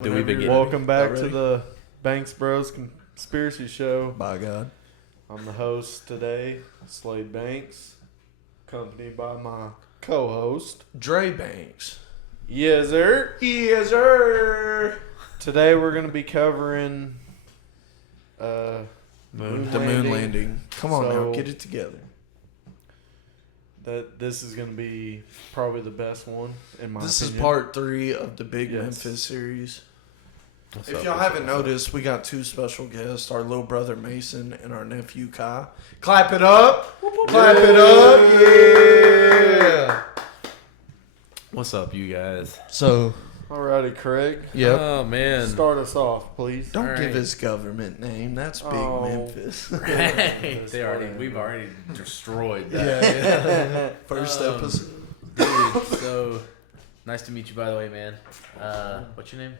Do we begin? Welcome back to the Banks Bros Conspiracy Show. By God. I'm the host today, Slade Banks, accompanied by my co-host, Dre Banks. Yes, sir. Yes, sir. Today we're going to be covering The moon landing. Come on now, get it together. This is going to be probably the best one, in my opinion. This is part 3 of the big Memphis series. If y'all haven't noticed, we got 2 special guests, our little brother Mason and our nephew Kai. Clap it up. Clap it up. Yeah. What's up, you guys? So, Alrighty, Craig. yep. Oh man. Start us off, please. Don't All give right. his government name. That's big Memphis. Hey, we've already destroyed that. yeah. First episode. Dude, so nice to meet you, by the way, man. What's your name?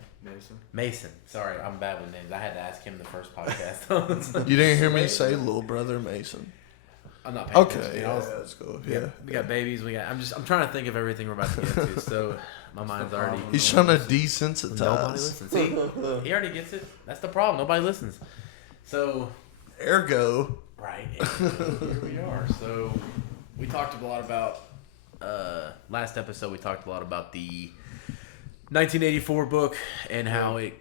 Mason. Sorry, I'm bad with names. I had to ask him the first podcast. You didn't hear me say little brother Mason. I'm not paying Okay, attention. yeah, let's go. Yeah. We got babies. I'm trying to think of everything we're about to get into. So my mind's already. He's trying to desensitize. Nobody listens. See, he already gets it. That's the problem. Nobody listens. So. Ergo. Right. Here we are. So we talked a lot about last episode. We talked a lot about the 1984 book and how it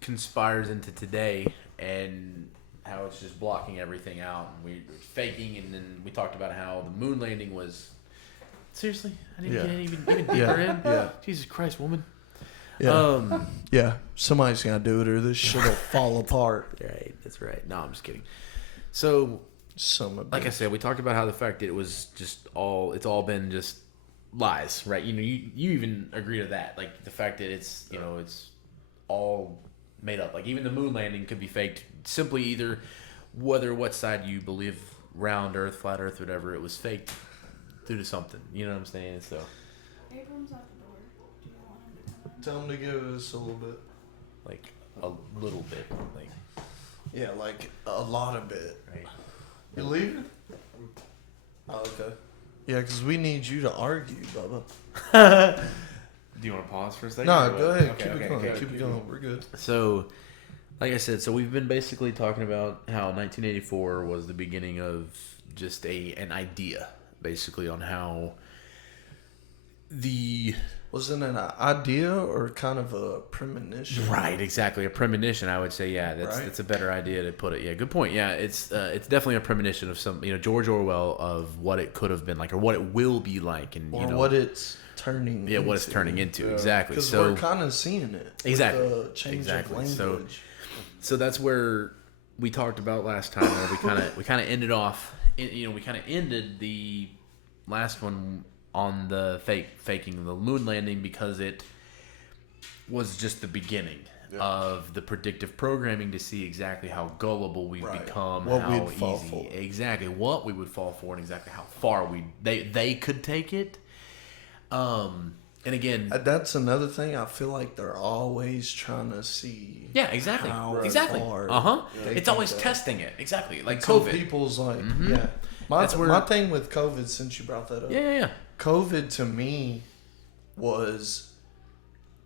conspires into today and how it's just blocking everything out and we're faking. And then we talked about how the moon landing was. Seriously, I didn't get even deeper in. Yeah. Jesus Christ, woman. Yeah. Yeah. Somebody's gotta do it, or this shit'll fall apart. Right. That's right. No, I'm just kidding. So. Like I said, we talked about how the fact that it was just it's all been just lies, right? You even agree to that. Like the fact that it's all made up. Like even the moon landing could be faked. Simply either what side you believe, round Earth, flat Earth, whatever, it was faked due to something. You know what I'm saying? So. Abram's at the door. Do you want him to come in? Tell him to give us a little bit. Like a little bit, like. Yeah, like a lot of bit. Right. You leaving? Oh, okay. Yeah, because we need you to argue, Bubba. Do you want to pause for a second? No, or go what? ahead. Okay, Keep it going. okay. Keep it going. We're good. So, like I said, we've been basically talking about how 1984 was the beginning of just an idea, basically, on how Was it an idea or kind of a premonition? Right, exactly, a premonition. I would say, yeah, that's a better idea to put it. Yeah, good point. Yeah, it's definitely a premonition of some, George Orwell, of what it could have been like or what it will be like, and what it's turning. Yeah, what it's turning into. Exactly. Because so we're kind of seeing it. Exactly. With the change of language. So that's where we talked about last time, where we kind of ended off. We kind of ended the last one on the faking the moon landing because it was just the beginning of the predictive programming to see exactly how gullible we've become, what how we'd fall easy, for. exactly what we would fall for, and exactly how far they could take it. And again, that's another thing. I feel like they're always trying to see. Yeah, exactly. How Exactly. far It's always testing it. Exactly. Like so COVID. people's like, Mm-hmm. yeah. My That's thing with COVID, since you brought that up. Yeah. COVID to me was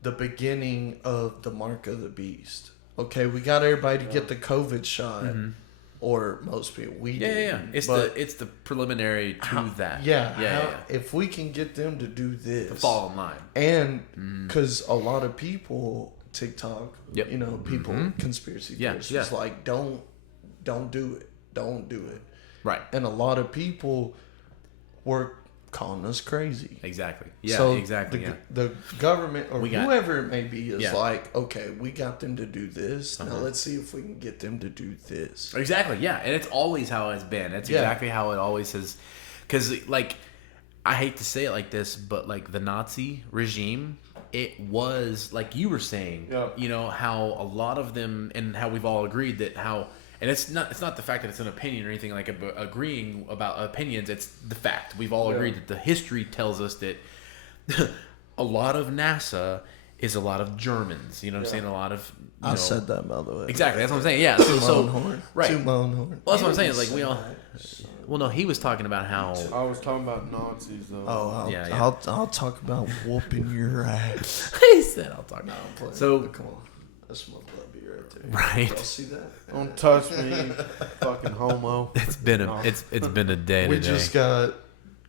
the beginning of the mark of the beast. Okay, we got everybody to get the COVID shot, or most people. We didn't, It's the preliminary to that. Yeah. If we can get them to do this, To fall in line. and because a lot of people, TikTok, Yep. people, conspiracy theorists, was like, don't do it, don't do it. Right. And a lot of people were calling us crazy. Exactly. Yeah. So exactly. The government or got- whoever it may be is Yeah. like, okay, we got them to do this. Now let's see if we can get them to do this. Exactly. Yeah. And it's always how it's been. That's exactly how it always has. Because like, I hate to say it like this, but like the Nazi regime, it was like you were saying. How a lot of them, and how we've all agreed that how. And it's not the fact that it's an opinion or anything like agreeing about opinions. It's the fact. We've all agreed that the history tells us that a lot of NASA is a lot of Germans. You know what I'm saying? A lot of. I said that, by the way. Exactly. That's what I'm saying. Yeah. Right. Toot my own horn. Well, that's what I'm saying. Like we all. Well, no, he was talking about how. I was talking about Nazis though. I'll talk about whooping your ass. He said, "I'll talk." No, I'm playing. So come on, that's my puppy right there. Right. Y'all see that? Don't touch me, fucking homo. It's been a day. We today. just got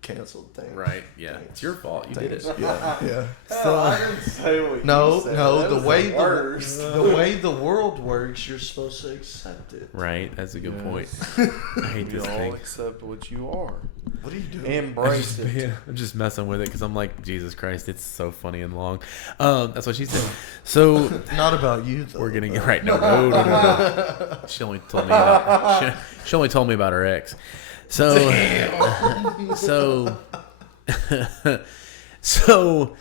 canceled. Thanks. Right. Yeah. It's your fault. You did it. Yeah. So I didn't say what you said. No. That The was way worst. the way the world works, you're supposed to accept it. Right. That's a good point. I hate We this all thing. accept what you are. What are you doing? Embrace it. I'm just messing with it because I'm like, Jesus Christ, it's so funny and long. That's what she said. So Not about you though. we're getting it right. No. She only told me. She only told me about her ex. So so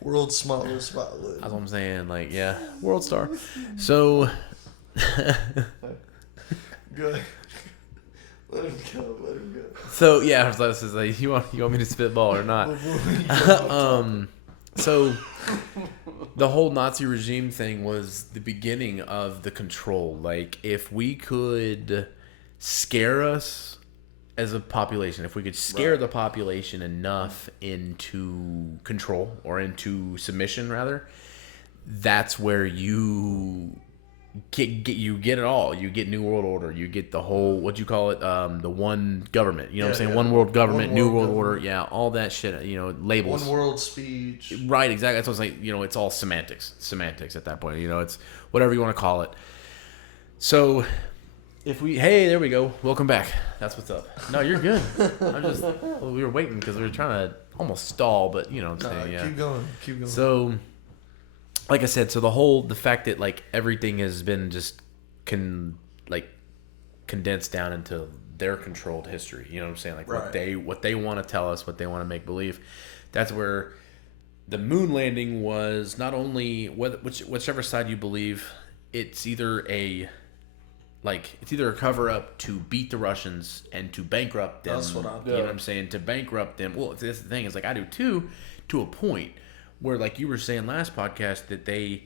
World's smallest violin. that's what I'm saying. Like, yeah, world star. So Good. Let him go. Let him go. so yeah, I was like, you want me to spitball or not? So the whole Nazi regime thing was the beginning of the control. Like, if we could scare us as a population, if we could scare the population enough into control or into submission, rather, that's where you get it all. You get New World Order. You get the whole, what you call it, the one government. You know what I'm saying? Yeah. One world government, One New world World Order. government. Yeah, all that shit. Labels. One world speech. Right, exactly. That's what I was like. It's all semantics at that point. It's whatever you want to call it. So hey, there we go. Welcome back. That's what's up. No, you're good. We were waiting because we were trying to almost stall, but you know what I'm saying. Yeah. Keep going. So, like I said, the fact that like everything has been just condensed down into their controlled history. You know what I'm saying? Like what they want to tell us, what they want to make believe. That's where the moon landing was not only whichever side you believe. It's either a cover up to beat the Russians and to bankrupt them. That's what I do. You know what I'm saying? To bankrupt them. Well, this the thing is, like, I do too, to a point where, like you were saying last podcast, that they've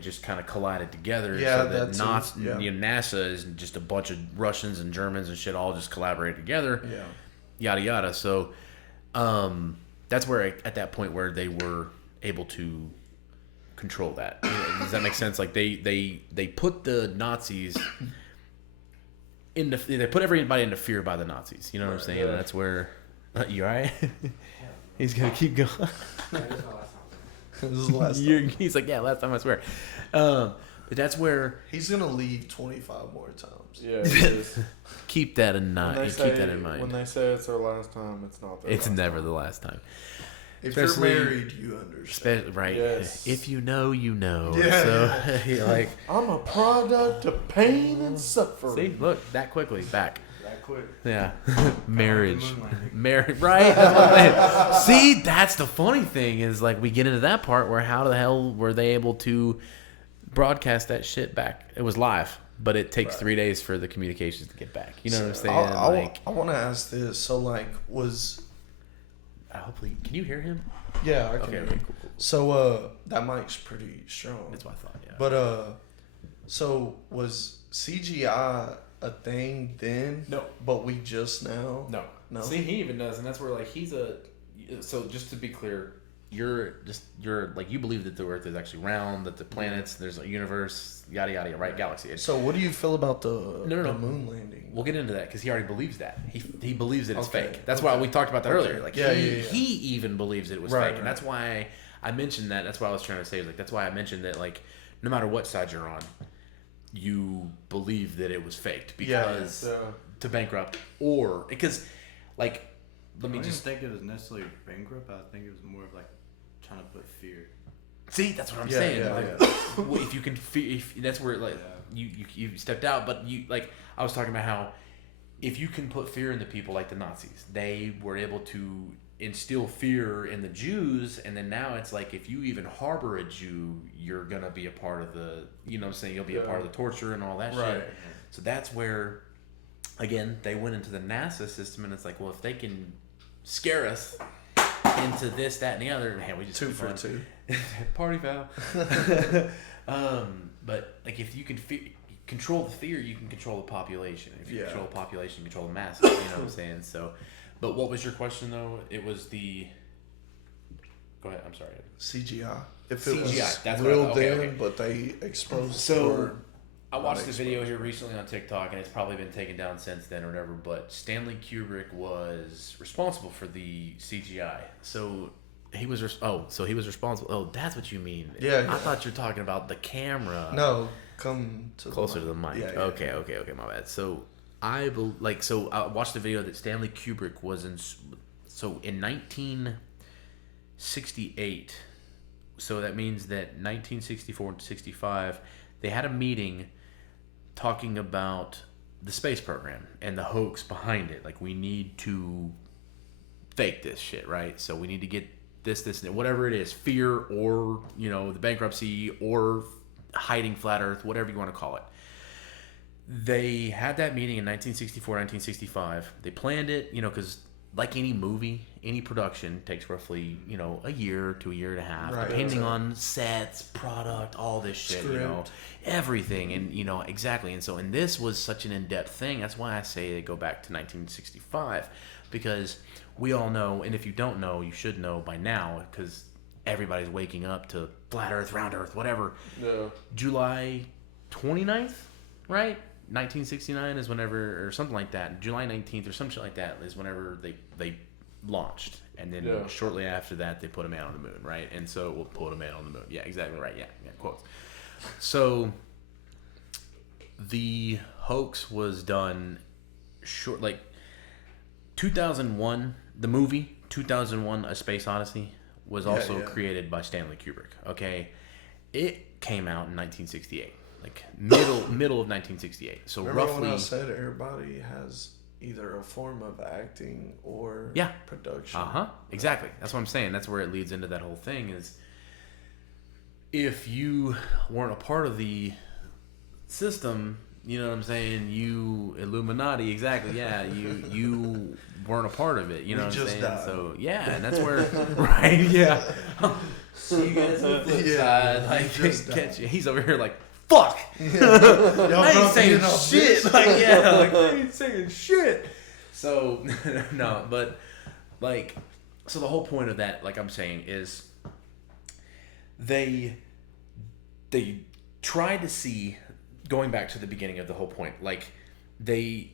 just kind of collided together. Yeah, so that NASA is just a bunch of Russians and Germans and shit all just collaborate together. Yeah. Yada yada. So, that's where at that point where they were able to control that. Does that make sense? Like they put the Nazis they put everybody into fear by the Nazis. You know what I'm saying? Yeah. And that's where you all right? He's gonna keep going. This is the last time. He's like, yeah, last time, I swear. But that's where He's gonna leave 25 more times. Yeah, it is. keep that in mind. Keep that in mind. When they say it's their last time, it's not their It's last never time. the last time. If Especially- you're married, you understand. Right? Yes. If you know, you know. Yeah, So you're like, I'm a product of pain and suffering. see, look, that quickly back. That quick. Yeah. Marriage. Marriage. Marriage. Right? That's what I'm saying. See, that's the funny thing is, like, we get into that part where how the hell were they able to broadcast that shit back? It was live, but it takes 3 days for the communications to get back. You know what I'm saying? I want to ask this. So, like, Hopefully, can you hear him? yeah, I can. Okay, hear. okay, cool. So, that mic's pretty strong. That's what I thought, yeah. But, so was CGI a thing then? No. But we just now? No. See, he even does, and that's where, like, so just to be clear, you're like, you believe that the Earth is actually round, that the planets, there's a universe, yada yada, right? Galaxy. So what do you feel about the No. moon landing? We'll get into that because he already believes that. He believes that it's Okay, fake. That's why we talked about that earlier. Like, Yeah, he even believes that it was Right, fake, right. and that's why I mentioned that. That's what I was trying to say. Like, that's why I mentioned that. Like, no matter what side you're on, you believe that it was faked because to bankrupt or because, like, let me I just didn't think it was necessarily bankrupt. I think it was more of like trying to put fear. see. That's what I'm Yeah, saying. yeah, Like, well, if you can, if that's where like you stepped out, but you like I was talking about how if you can put fear into people like the Nazis, they were able to instill fear in the Jews, and then now it's like if you even harbor a Jew, you're gonna be a part of the, you know what I'm saying, you'll be a part of the torture and all that Right. shit. So that's where, again, they went into the NASA system, and it's like, well, if they can scare us, into this, that, and the other. Man, we just 2 for 2. Party foul. But like, if you can control the fear, you can control the population. If you control the population, you control the masses. You know what I'm saying? So, but what was your question though? It was the. Go ahead. I'm sorry. CGI. If it CGI, was that's real what okay, then, okay. but they exposed. So, I watched the video here recently on TikTok, and it's probably been taken down since then or whatever. But Stanley Kubrick was responsible for the CGI. So he was he was responsible. Oh, that's what you mean. Yeah. I thought you were talking about the camera. No, come closer to the mic. Yeah, okay, my bad. So I watched the video that Stanley Kubrick was in. So in 1968. So that means that 1964 and 65, they had a meeting talking about the space program and the hoax behind it. Like, we need to fake this shit, right? So we need to get this, and whatever it is, fear or, the bankruptcy or hiding flat earth, whatever you want to call it. They had that meeting in 1964, 1965. They planned it, because like any movie, any production takes roughly, a year to a year and a half, depending on sets, product, all this shit, Script. Everything. And, exactly. And so, and this was such an in-depth thing. That's why I say they go back to 1965, because we all know, and if you don't know, you should know by now, because everybody's waking up to flat earth, round earth, whatever. Yeah. July 29th, right? 1969 is whenever, or something like that. July 19th or some shit like that is whenever they launched, and then shortly after that they put a man on the moon, right? And so we'll put a man on the moon. Yeah, exactly right. Yeah, quotes. So the hoax was done short, like 2001. The movie 2001: A Space Odyssey was also created by Stanley Kubrick. Okay, it came out in 1968. Like middle of 1968. So remember roughly. When I said everybody has either a form of acting or production. Exactly. That's what I'm saying. That's where it leads into that whole thing. Is if you weren't a part of the system, you know what I'm saying? You Illuminati, exactly. Yeah, you weren't a part of it. You know what I'm saying? Died. So yeah, and that's where right. Yeah. See you guys on the flip side. Like catch you. He's over here like. Fuck! I ain't saying shit. I ain't saying shit. So, no, but, so the whole point of that, like I'm saying, is they tried to see, going back to the beginning of the whole point, like, they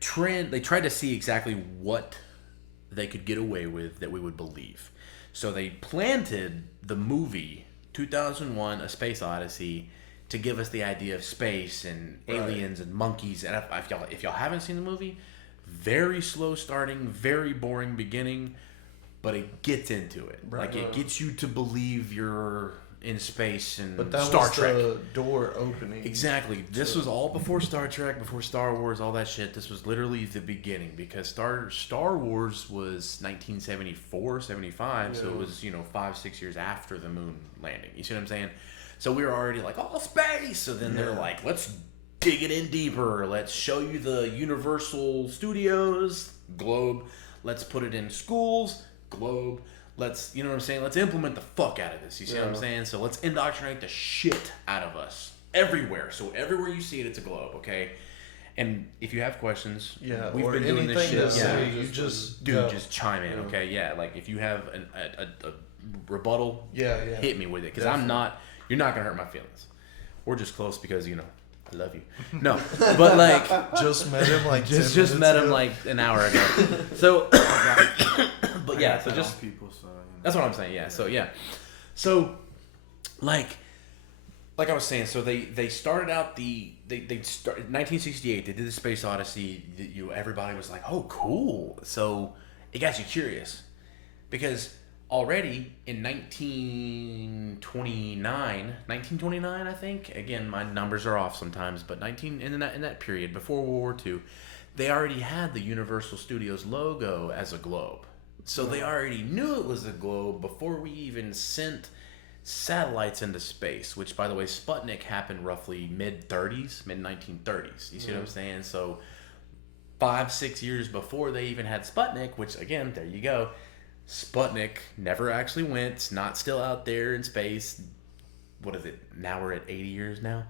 tried to see exactly what they could get away with that we would believe. So they planted the movie 2001: A Space Odyssey to give us the idea of space and aliens and monkeys. And if y'all haven't seen the movie, very slow starting, very boring beginning, but it gets into it. Like, it gets you to believe you're in space and but that Star was Trek. The door opening. Exactly. This was all before Star Trek, before Star Wars, all that shit. This was literally the beginning, because Star Wars was 1974, 75, so it was, 5-6 years after the moon landing. You see what I'm saying? So we were already like, oh, space! So then they're like, let's dig it in deeper. Let's show you the Universal Studios, globe. Let's put it in schools, globe. Let's, you know what I'm saying? Let's implement the fuck out of this. You see what I'm saying? So let's indoctrinate the shit out of us. Everywhere. So everywhere you see it, it's a globe, okay? And if you have questions, we've been doing this shit. Just chime in, okay? Yeah, like if you have a rebuttal, hit me with it. Because you're not going to hurt my feelings. We're just close because, I love you. No, but like... just met him like just met him like an hour ago. So, but yeah, so just... people, so, That's what I'm saying, yeah. So, yeah. So, like I was saying, so they started out they started 1968. They did the Space Odyssey. Everybody was like, "Oh, cool!" So it got you curious, because already in 1929, I think. Again, my numbers are off sometimes, but in that period before World War II, they already had the Universal Studios logo as a globe. So they already knew it was a globe before we even sent satellites into space, which, by the way, Sputnik happened roughly mid-1930s. You see what I'm saying? So 5-6 years before they even had Sputnik, which, again, there you go, Sputnik never actually went. It's not still out there in space. What is it? Now we're at 80 years now.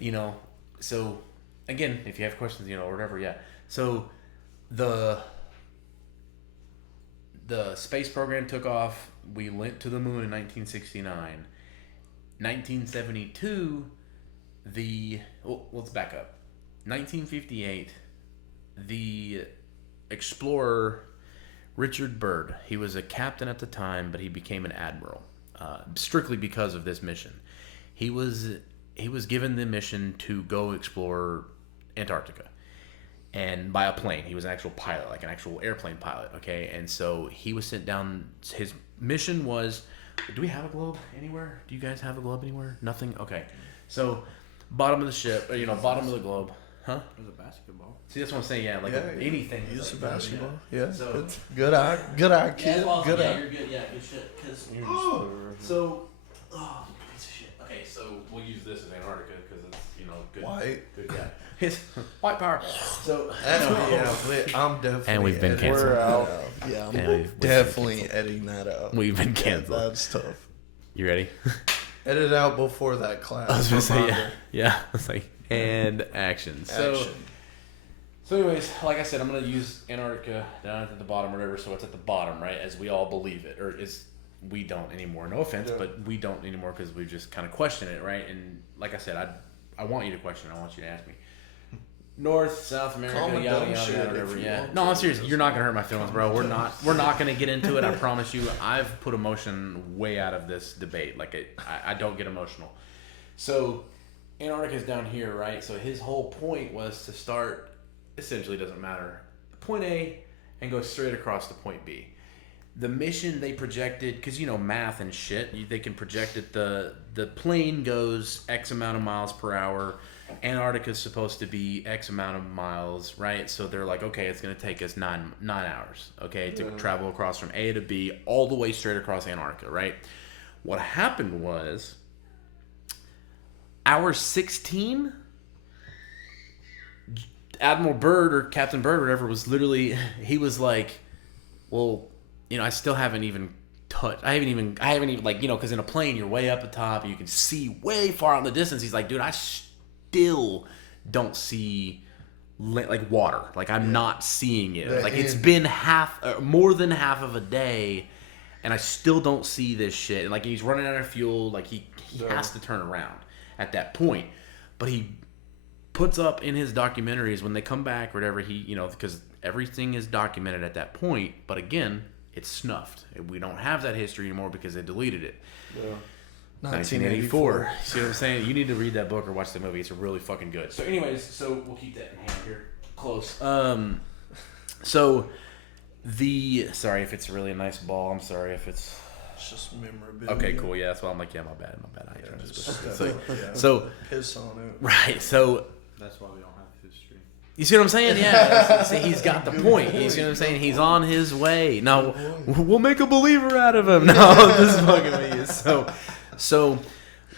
Yeah. So again, if you have questions, or whatever, yeah. So the space program took off. We went to the moon in 1969. 1972, let's back up. 1958, the explorer Richard Byrd, he was a captain at the time, but he became an admiral, strictly because of this mission. He was given the mission to go explore Antarctica, and by a plane. He was an actual pilot, like an actual airplane pilot. Okay, and so he was sent down. His mission was. Do we have a globe anywhere? Do you guys have a globe anywhere? Nothing. Okay, so bottom of the ship, bottom of the globe, huh? There's a basketball. See, that's what I'm saying. Yeah, anything. Use like a basketball. Yeah. Yeah. So, good eye, kid. Good eye. You're good. Yeah, good shit. Cause piece of shit. Okay, so we'll use this as Antarctica because it's good. White. Good. Yeah. It's white power. So I'm definitely. And we've been canceled. We're out. Yeah, And I'm we've definitely editing that out. We've been canceled. That's tough. You ready? Edit out before that class. I was gonna say yeah. It's like and action. So anyways, like I said, I'm gonna use Antarctica down at the bottom, or whatever. So it's at the bottom, right? As we all believe it, or we don't anymore. No offense, but we don't anymore because we just kind of question it, right? And like I said, I want you to question. I want you to ask me. North, South America, yada whatever. Yeah. No, I'm serious. You're not gonna hurt my feelings, bro. We're not gonna get into it. I promise you. I've put emotion way out of this debate. I don't get emotional. So Antarctica's down here, right? So his whole point was to start. Essentially, doesn't matter. Point A and go straight across to point B. The mission they projected, because math and shit, they can project it. The plane goes X amount of miles per hour. Antarctica's supposed to be X amount of miles, right? So they're like, okay, it's going to take us nine hours, okay, to travel across from A to B all the way straight across Antarctica, right? What happened was, hour 16, Admiral Byrd or Captain Byrd, whatever, was literally, he was like, well, I still haven't even touched. I haven't even because in a plane you're way up at the top and you can see way far out in the distance. He's like, dude, I still don't see water. I'm not seeing it. It's been more than half of a day, and I still don't see this shit. And he's running out of fuel. He has to turn around at that point. But he puts up in his documentaries when they come back or whatever, because everything is documented at that point. But again, it's snuffed. We don't have that history anymore because they deleted it. Yeah. 1984. See what I'm saying? You need to read that book or watch the movie. It's really fucking good. So anyways, we'll keep that in hand here. Close. Sorry if it's really a nice ball. I'm sorry if it's just memorabilia. Okay, cool. Yeah, that's why I'm like, my bad. I ain't trying to piss on it. Right. So that's why we don't have history. You see what I'm saying? Yeah. See, he's got the point. You see what I'm saying? He's on his way. No, we'll make a believer out of him. No, this is fucking me. So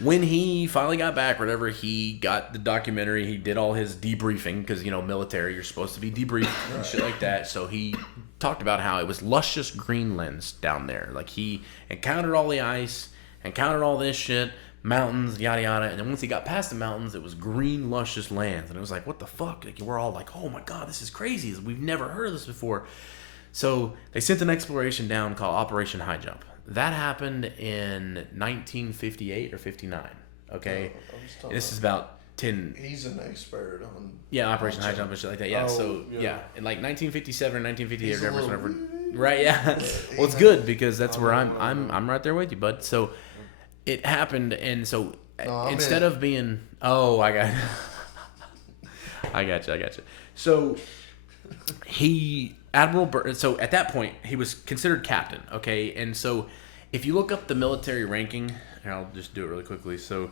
when he finally got back, whatever, he got the documentary. He did all his debriefing because, military, you're supposed to be debriefed and shit like that. So he talked about how it was luscious Greenlands down there. He encountered all the ice, encountered all this shit, mountains, yada yada. And then once he got past the mountains, it was green, luscious lands. And it was like, what the fuck? We're all like, oh my God, this is crazy. We've never heard of this before. So they sent an exploration down called Operation High Jump. That happened in 1958 or 59. Okay, and this is about 10. He's an expert on. Yeah, Operation High Jump and shit like that. Yeah, in 1957, 1958, or whatever. Right? Yeah. Well, it's good because that's where I'm right there with you, bud. So it happened, and so instead of being, I got you. So Admiral Byrd, so at that point, he was considered captain, okay? And so if you look up the military ranking, and I'll just do it really quickly. So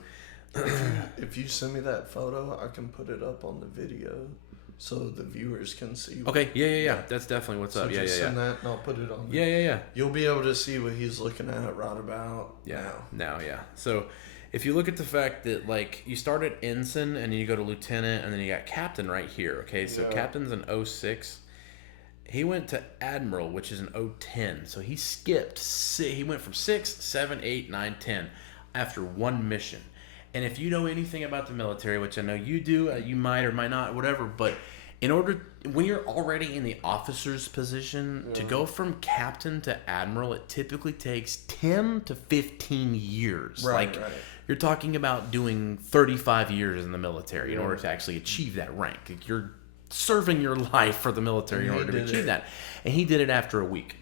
if you send me that photo, I can put it up on the video so the viewers can see. Okay, yeah. That's definitely what's up. Yeah. Send that and I'll put it on. Yeah. You'll be able to see what he's looking at right about now. So if you look at the fact that you start at ensign and then you go to lieutenant and then you got captain right here, okay? So captain's an 06. He went to Admiral, which is an 010. So he skipped. He went from 6, 7, 8, 9, 10 after one mission. And if you know anything about the military, which I know you do, you might or might not, whatever, but when you're already in the officer's position, to go from captain to admiral, it typically takes 10 to 15 years. Right. You're talking about doing 35 years in the military in order to actually achieve that rank. You're serving your life for the military in order to achieve that. And he did it after a week.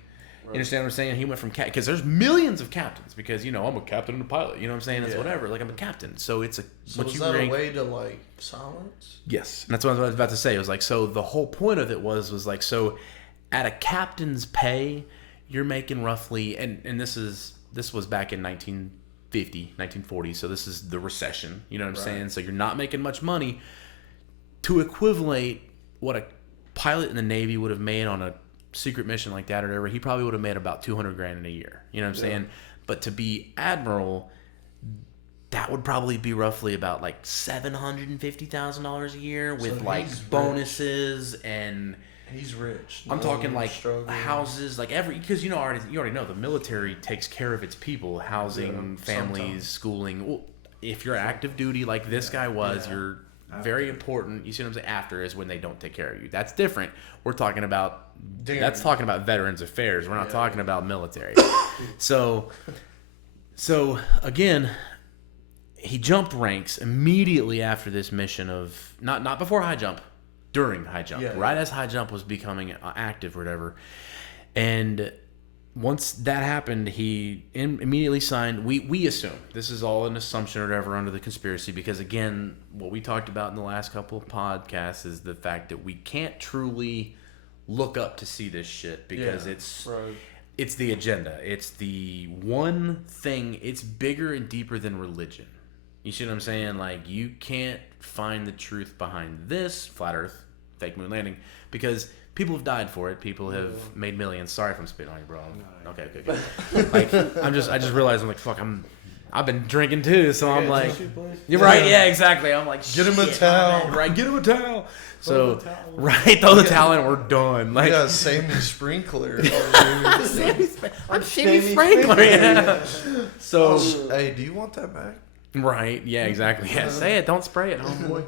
Right. You understand what I'm saying? He went from because there's millions of captains because I'm a captain and a pilot. You know what I'm saying? It's whatever. Like I'm a captain. So it's a. So is that a way to like silence? Yes, and that's what I was about to say. It was like so. The whole point of it was like so. At a captain's pay, you're making roughly, and this was back in 1950, 1940. So this is the recession. You know what I'm saying? So you're not making much money. To equivalent what a pilot in the Navy would have made on a secret mission like that or whatever, he probably would have made about $200,000 in a year. You know what I'm saying? But to be admiral, that would probably be roughly about like $750,000 a year with like bonuses and. He's rich. I'm talking like houses, like because you already know the military takes care of its people, housing, families, schooling. Well, if you're active duty like this guy was, you're very important. You see what I'm saying? After is when they don't take care of you. That's different. We're talking about that's talking about Veterans Affairs. We're not talking about military. So again, he jumped ranks immediately after this mission of not before high jump. During high jump, right as high jump was becoming active or whatever. And once that happened, he immediately signed. We assume, this is all an assumption or whatever under the conspiracy, because again, what we talked about in the last couple of podcasts is the fact that we can't truly look up to see this shit because it's the agenda. It's the one thing, it's bigger and deeper than religion. You see what I'm saying? Like, you can't find the truth behind this flat earth, fake moon landing, because people have died for it. People have made millions. Sorry if I'm spitting on you, bro. Okay. Like, I just realized I'm like, fuck, I've been drinking too, so I'm like, you're right, yeah, exactly. I'm like, get him a towel, right? Get him a towel. So, throw the towel and we're done. Like, yeah, Sammy Sprinkler. I'm Sammy Sprinkler. Yeah. So, hey, do you want that back? Right. Yeah. Exactly. Yeah. Say it. Don't spray it, homeboy.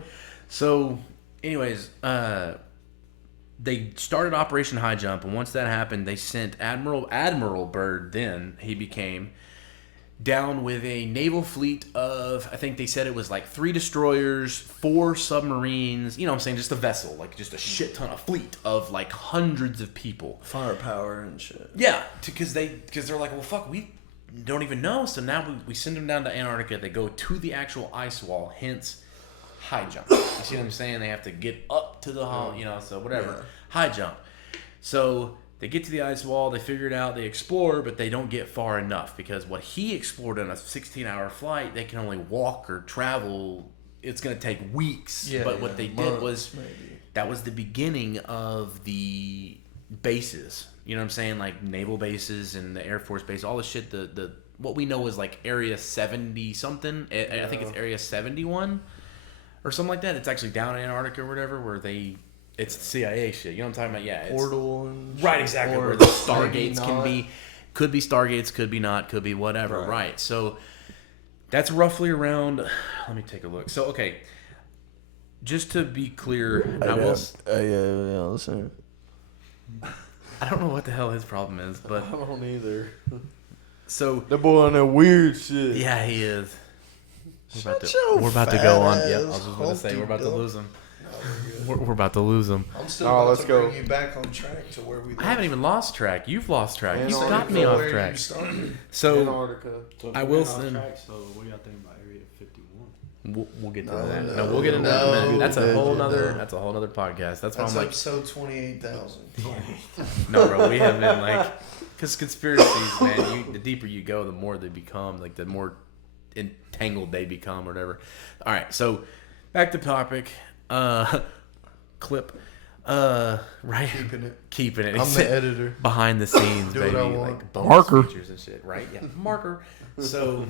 So, anyways, they started Operation High Jump, and once that happened, they sent Admiral Byrd. Then he became down with a naval fleet of, I think they said it was like 3 destroyers, 4 submarines. You know what I'm saying? Just a vessel, like just a shit ton of fleet of like hundreds of people, firepower and shit. Yeah, because they're like, well, fuck, we don't even know. So now we send them down to Antarctica. They go to the actual ice wall, hence high jump. You see what I'm saying? They have to get up to the so whatever. Yeah. High jump. So they get to the ice wall, they figure it out, they explore, but they don't get far enough because what he explored on a 16-hour flight, they can only walk or travel. It's going to take weeks. Yeah, but what they did was that was the beginning of the bases. You know what I'm saying? Like naval bases and the Air Force base, all the shit. The what we know is like Area 70 something. I think it's Area 71 or something like that. It's actually down in Antarctica or whatever, where it's CIA shit. You know what I'm talking about? Yeah, portal and right, exactly. Where the stargates could be stargates, could be not, could be whatever. Right. So that's roughly around. Let me take a look. So okay, just to be clear, listen. I don't know what the hell his problem is, but I don't either. So that boy on that weird shit. Yeah, he is. We're about to go on. Yep, I was just going to say we're about to lose him. We're about to lose him. I'm still about to bring you back on track to where we live. I haven't even lost track. You've lost track. You've got me off track. So Antarctica. I will send. So what do y'all think about Area 51? We'll get to that. No, we'll get into that in a minute. That's a whole nother podcast. That's why I'm like episode 28,000. No, bro, we have been like, because conspiracies, man. The deeper you go, the more they become. Like the more entangled they become, or whatever. All right, so back to topic. Clip. Right. Keeping it. I'm the editor. Behind the scenes, baby. Like bonus marker features and shit. Right. Yeah. Marker. So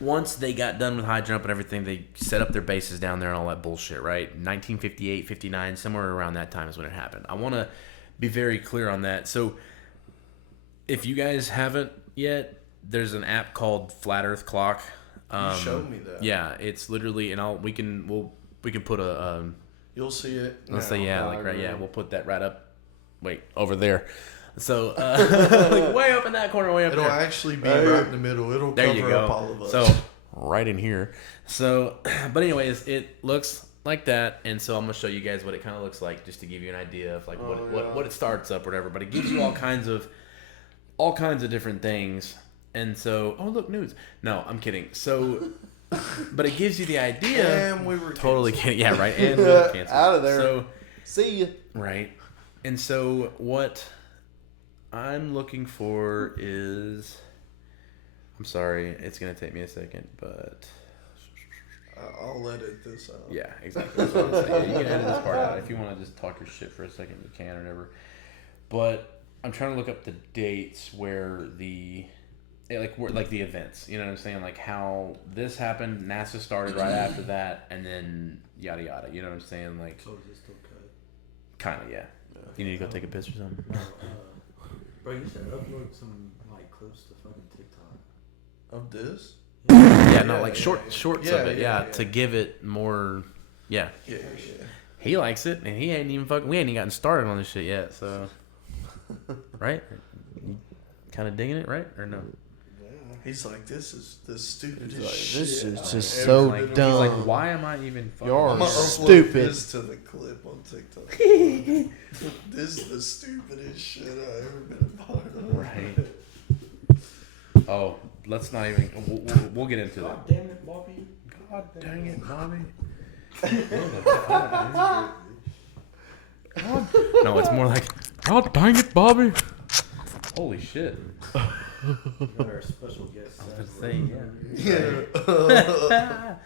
once they got done with high jump and everything, they set up their bases down there and all that bullshit. Right. 1958, 59, somewhere around that time is when it happened. I want to be very clear on that. So if you guys haven't yet, there's an app called Flat Earth Clock. You showed me that. Yeah, it's literally, and we can put a. You'll see it. Let's say we'll put that right up. Wait, over there. So like way up in that corner, way up It'll there. actually be right in the middle. It'll cover up all of us. So right in here. So, but anyways, it looks like that, and so I'm gonna show you guys what it kind of looks like, just to give you an idea of like what it starts up, or whatever. But it gives you all kinds of different things. And so, oh look, nudes. No, I'm kidding. So, but it gives you the idea. And we were totally kidding. Yeah, right. And we were canceled. Out of there. So, see ya. right. And so, what I'm looking for is, I'm sorry, it's gonna take me a second, but I'll edit this out. yeah, exactly. That's what I'm saying. You can edit this part out if you want to just talk your shit for a second. You can or whatever. But I'm trying to look up the dates where the events. You know what I'm saying? Like how this happened. NASA started right after that, and then yada yada. You know what I'm saying? Like. So is it still cut? Kind of, yeah. You need to go take a piss or something. No, bro, you should upload some like clips to fucking TikTok. Of this? Yeah, no, like shorts of it, yeah, to give it more, yeah. Yeah. He likes it, and we ain't even gotten started on this shit yet, so, right? You kind of digging it, right? Or no? He's like, this is the stupidest Like, shit. this is I've just ever so been dumb. He's around. like, why am I even fucking... You're I'm gonna upload stupid. this to the clip on TikTok. This is the stupidest shit I've ever been a part of. Right. Oh, let's not even... We'll get into God it. damn it, Bobby. God dang it, Bobby. No, it's more like, God dang it, Bobby. Holy shit. We got our special guest. I was gonna say, Yeah.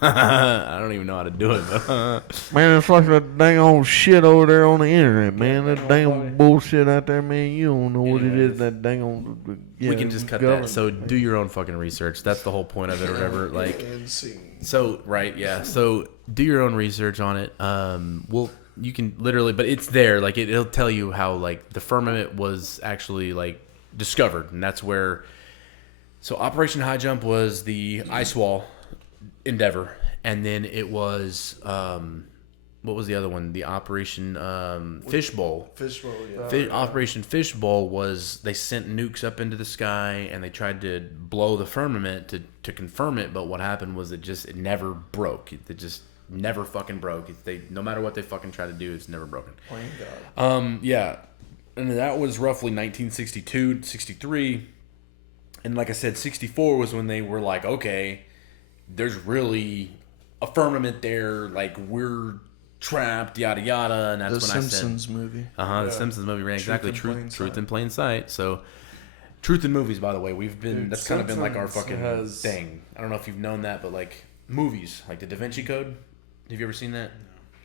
I don't even know how to do it, but Man, it's like that dang old shit over there on the internet, man. That dang old bullshit out there, man. You don't know what it is. That dang old. we can just cut that. So do your own fucking research. That's the whole point of it, or whatever. Like, And scene. so right, yeah. So do your own research on it. You can literally, but it's there. Like it'll tell you how like the firmament was actually like discovered, and that's where. So Operation High Jump was the ice wall endeavor, and then it was what was the other one? The Operation Fishbowl. Fishbowl, yeah. Operation Fishbowl was they sent nukes up into the sky and they tried to blow the firmament to confirm it, but what happened was it never broke. It just never fucking broke. No matter what they fucking try to do, it's never broken. Plain God. Yeah, and that was roughly 1962, 63, and like I said, 64 was when they were like, okay, there's really a firmament there, like we're trapped, yada yada, and that's The when Simpsons movie. The Simpsons movie ran exactly Truth in Plain Sight. So, truth in movies, by the way, that's kind of been like our Simpsons fucking thing. I don't know if you've known that, but like movies, like the Da Vinci Code. Have you ever seen that?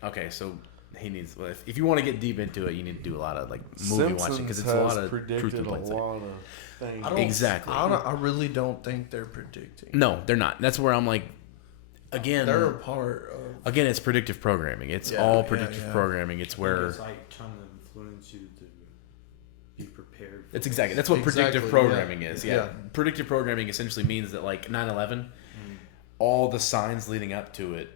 No. Okay, so he needs. If you want to get deep into it, you need to do a lot of like movie watching because it's a lot of truth in plain sight. Exactly. I really don't think they're predicting. No, they're not. That's where I'm like, again, They're a part of. again, it's predictive programming. It's all predictive programming. It's where It's like trying to influence you to be prepared. that's what predictive programming is. Yeah. Yeah. Predictive programming essentially means that like 9/11, all the signs leading up to it,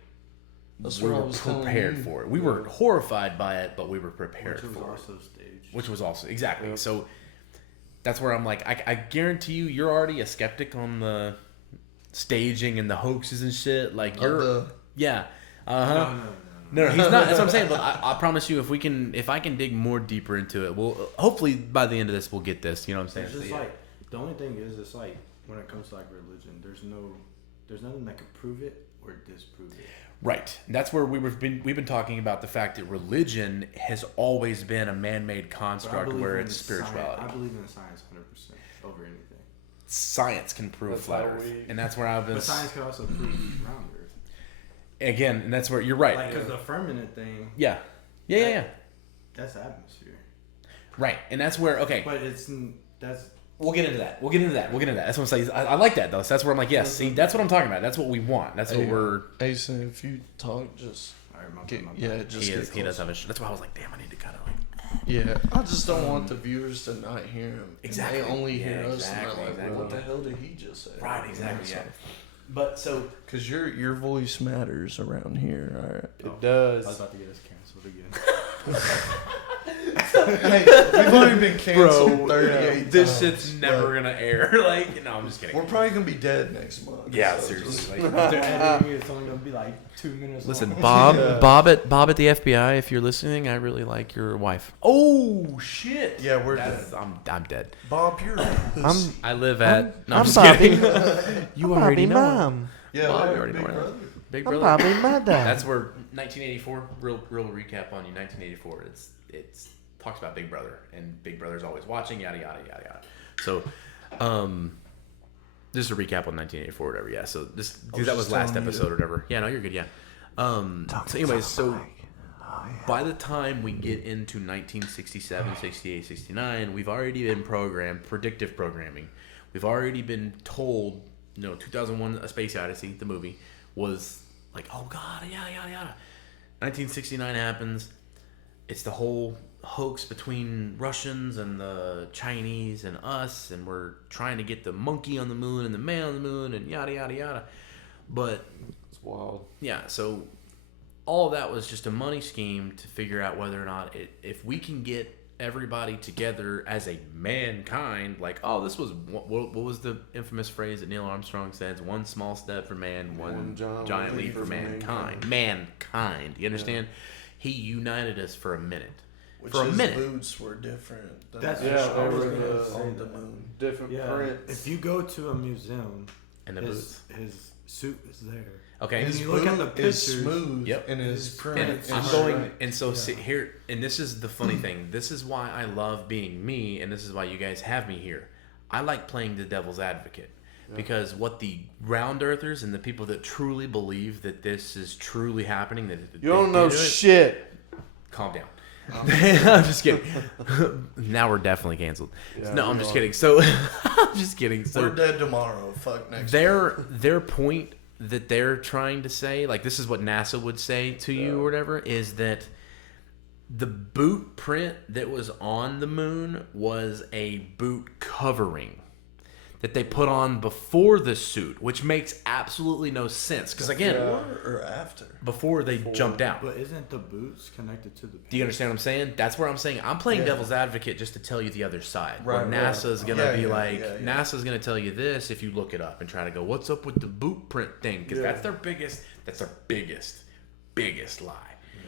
That's we what I were was telling prepared you. for it. We were horrified by it, but we were prepared Which was for it. also staged. Which was also exactly. So that's where I'm like, I guarantee you're already a skeptic on the staging and the hoaxes and shit. Like yeah, No, he's not. That's what I'm saying. But I promise you, if I can dig more deeper into it, we'll hopefully by the end of this we'll get this. You know what I'm saying? It's just like the only thing is, it's like when it comes to like religion, there's nothing that can prove it or disprove it. Right. That's where we've been talking about the fact that religion has always been a man-made construct where it's spirituality. I believe in science 100% over anything. Science can prove flat Earth, and that's where I've been. But science can also prove round Earth. Again, and that's where you're right. Like, because the firmament thing. Yeah. That's atmosphere. Right, and that's where But that's. We'll get into that. That's what I'm saying. I like that though. So that's where I'm like, yes. See, that's what I'm talking about. That's what we want. That's what we're. Asen, if you talk, just All right, he does have a. That's why I was like, damn, I need to kind of like. Yeah, I just don't want the viewers to not hear him. Exactly. They only hear us, exactly, and they're like, "What the hell did he just say?" Right, exactly. Yeah. But so, because your voice matters around here. All right. It does. I was about to get us canceled again. Hey, we've already been canceled 38 this times, shit's never gonna air. Like, no, I'm just kidding. We're probably gonna be dead next month. Yeah, so seriously. just- Like, They're editing it. It's only gonna be like 2 minutes. listen, long. Bob at the FBI, if you're listening, I really like your wife. Oh shit! Yeah, we're That's, dead. I'm dead. Bob, you're a pussy. I live at. No, I'm, I'm just Bobby. kidding. You already know. Mom. Yeah, Bob, we're you already big know her. brother. Big I'm brother. Bobby, my dad. That's where 1984. Real recap on you. 1984. It's talks about Big Brother, and Big Brother's always watching. Yada yada yada yada. So, just a recap on 1984 or whatever. Yeah. So this because that was just last telling you. episode or whatever. Yeah. No, you're good. Yeah. So anyways, so by the time we get into 1967, 68, 69, we've already been programmed, predictive programming. We've already been told, 2001: A Space Odyssey, the movie, was like, oh god, yada yada yada. 1969 happens. It's the whole hoax between Russians and the Chinese and us, and we're trying to get the monkey on the moon and the man on the moon and yada yada yada. But It's wild. yeah, so all of that was just a money scheme to figure out whether or not if we can get everybody together as a mankind, like, oh, this was what was the infamous phrase that Neil Armstrong says: "One small step for man, one giant leap for mankind." Mankind, you understand? He united us for a minute. Which For a his minute. boots were different. Than That's the yeah, Yeah, show they I was were gonna say on the that. moon. different Yeah, prints. if you go to a museum, And the boots. his suit is there. Okay. His you look at the boot is pictures- smooth, Yep. and his print. And is I'm straight. going, and so sit here, and this is the funny thing. This is why I love being me, and this is why you guys have me here. I like playing the devil's advocate because what the round earthers and the people that truly believe that this is truly happening, that You don't know do it, shit. calm down. I'm just kidding. Now we're definitely canceled. Yeah, no, I'm we just are. kidding. So I'm just kidding. So We're dead tomorrow. Fuck next. their point that they're trying to say, like this is what NASA would say to you or whatever, is that the boot print that was on the moon was a boot covering that they put on before the suit, which makes absolutely no sense. Because again, Before or after? before they jumped out. But isn't the boots connected to the? Do you understand what I'm saying? That's where I'm saying I'm playing devil's advocate just to tell you the other side. Right, where NASA's gonna be like, yeah. NASA's gonna tell you this if you look it up and try to go, what's up with the boot print thing? Because that's their biggest lie.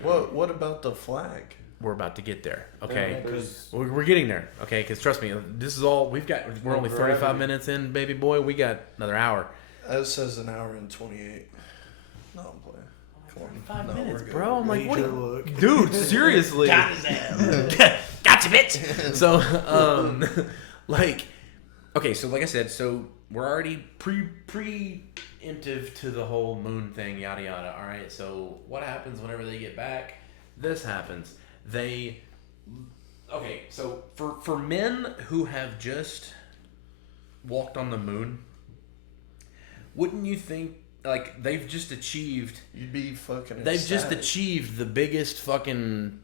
What about the flag? We're about to get there, okay? Because We're getting there, okay? Because trust me, this is all we've got. We're only 35 minutes in, baby boy. We got another hour. It says an hour and 28. No, I'm playing. Come on. 5 No, minutes, we're good. bro. I'm like, what? Major Are you, look. dude, seriously. Gotcha, bitch. So, like, okay, so like I said, so we're already preemptive to the whole moon thing, yada yada. All right, so what happens whenever they get back? This happens. So for men who have just walked on the moon, wouldn't you think like they've just achieved? You'd be fucking. They've just ecstatic. achieved the biggest fucking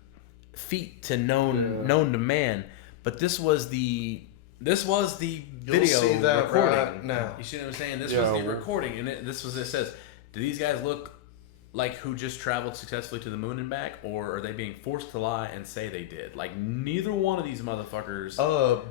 feat to known to man. But this was the You'll video see that recording. right now. You see what I'm saying? This Yeah. was the recording, and it says, do these guys look like who just traveled successfully to the moon and back, or are they being forced to lie and say they did? Like neither one of these motherfuckers.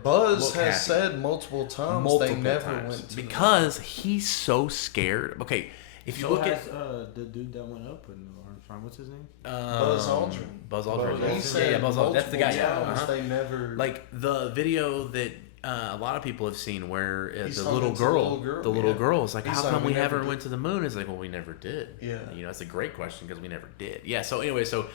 Buzz Look has happy. said multiple times multiple they never times went to because he's so scared. Okay, if you so look has, at the dude that went up in Armstrong, what's his name? Buzz Aldrin. Buzz Aldrin. He Yeah, said Buzz Aldrin. That's the guy. multiple Yeah. times Uh-huh. they never. Like the video that a lot of people have seen where He's the talking little to the girl, little girl, yeah. is like, He's how like, come we we never never did. went to the moon? It's like, well, we never did. Yeah. That's a great question because we never did. Yeah. So anyway, so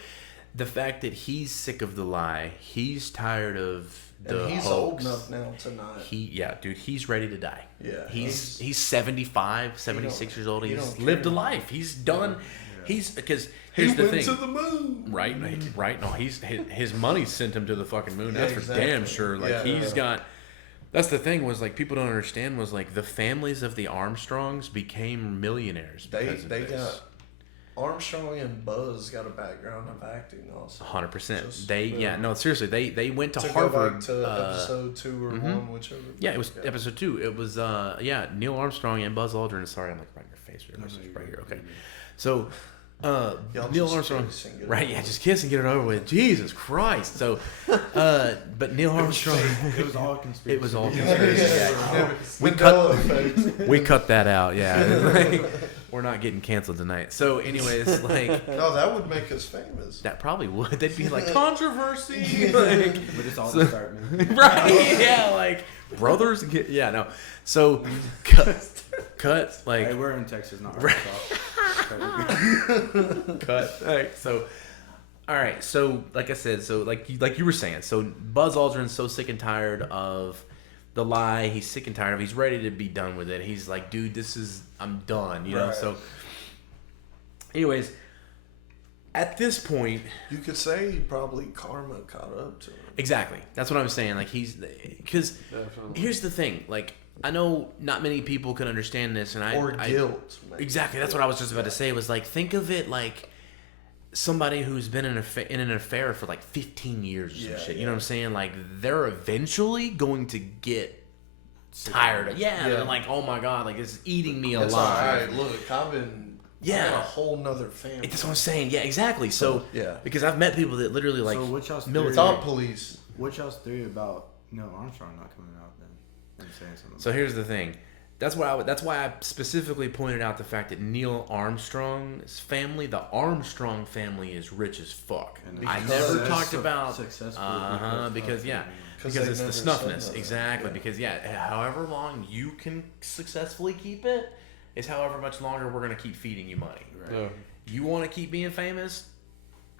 the fact that he's sick of the lie, he's tired of the and he's hoax. old enough now to not. Dude, he's ready to die. Yeah. He's 75, 76 years old. he He's don't lived a care. life. He's done. He's because He here's the went thing. to the moon. Right. No, his money sent him to the fucking moon. That's Yeah, for damn exactly. sure. Like Yeah. he's got. That's the thing was like people don't understand was like the families of the Armstrongs became millionaires They because of they this. got Armstrong and Buzz got a background of acting also. 100%. No, seriously, they went to Harvard. Harvard. Go back to episode 2 or 1, whichever. Yeah, it was episode 2. It was Neil Armstrong and Buzz Aldrin. Sorry, I'm like right in your face. Right here. Okay, so Neil Armstrong, right? Yeah, just kiss and get it over with. Jesus Christ. So, but Neil Armstrong. It was all conspiracy. It was all conspiracy. We cut that out. Yeah. We're not getting canceled tonight. So, anyways, like... No, that would make us famous. That probably would. They'd be like, controversy! Like, but it's all the start, man. Right? Yeah, like, brothers... Yeah, no. So, cut, like... Hey, we're in Texas, not Arkansas. Cut. All right, so... All right, so, like I said, so, like you were saying, so Buzz Aldrin's so sick and tired of... the lie, he's sick and tired of. He's ready to be done with it. He's like, dude, I'm done. You know. So, anyways, at this point, you could say probably karma caught up to him. Exactly. That's what I'm saying. Like because here's the thing. Like I know not many people can understand this, and guilt. Exactly. That's what I was just about to say. Was like think of it like somebody who's been in an affair for like 15 years or some shit. You know what I'm saying? Like they're eventually going to get tired of and like, oh my god, like it's eating me alive. Alright, look, I've been a whole nother family. That's what I'm saying. Yeah, exactly. So because I've met people that literally like top police. What's y'all's theory about Neil Armstrong not coming out then and saying something? So here's the thing. That's why I specifically pointed out the fact that Neil Armstrong's family, the Armstrong family, is rich as fuck. I never talked about because it's the snuffness. Exactly. Yeah. Because however long you can successfully keep it is however much longer we're gonna keep feeding you money. Right? Yeah. You want to keep being famous?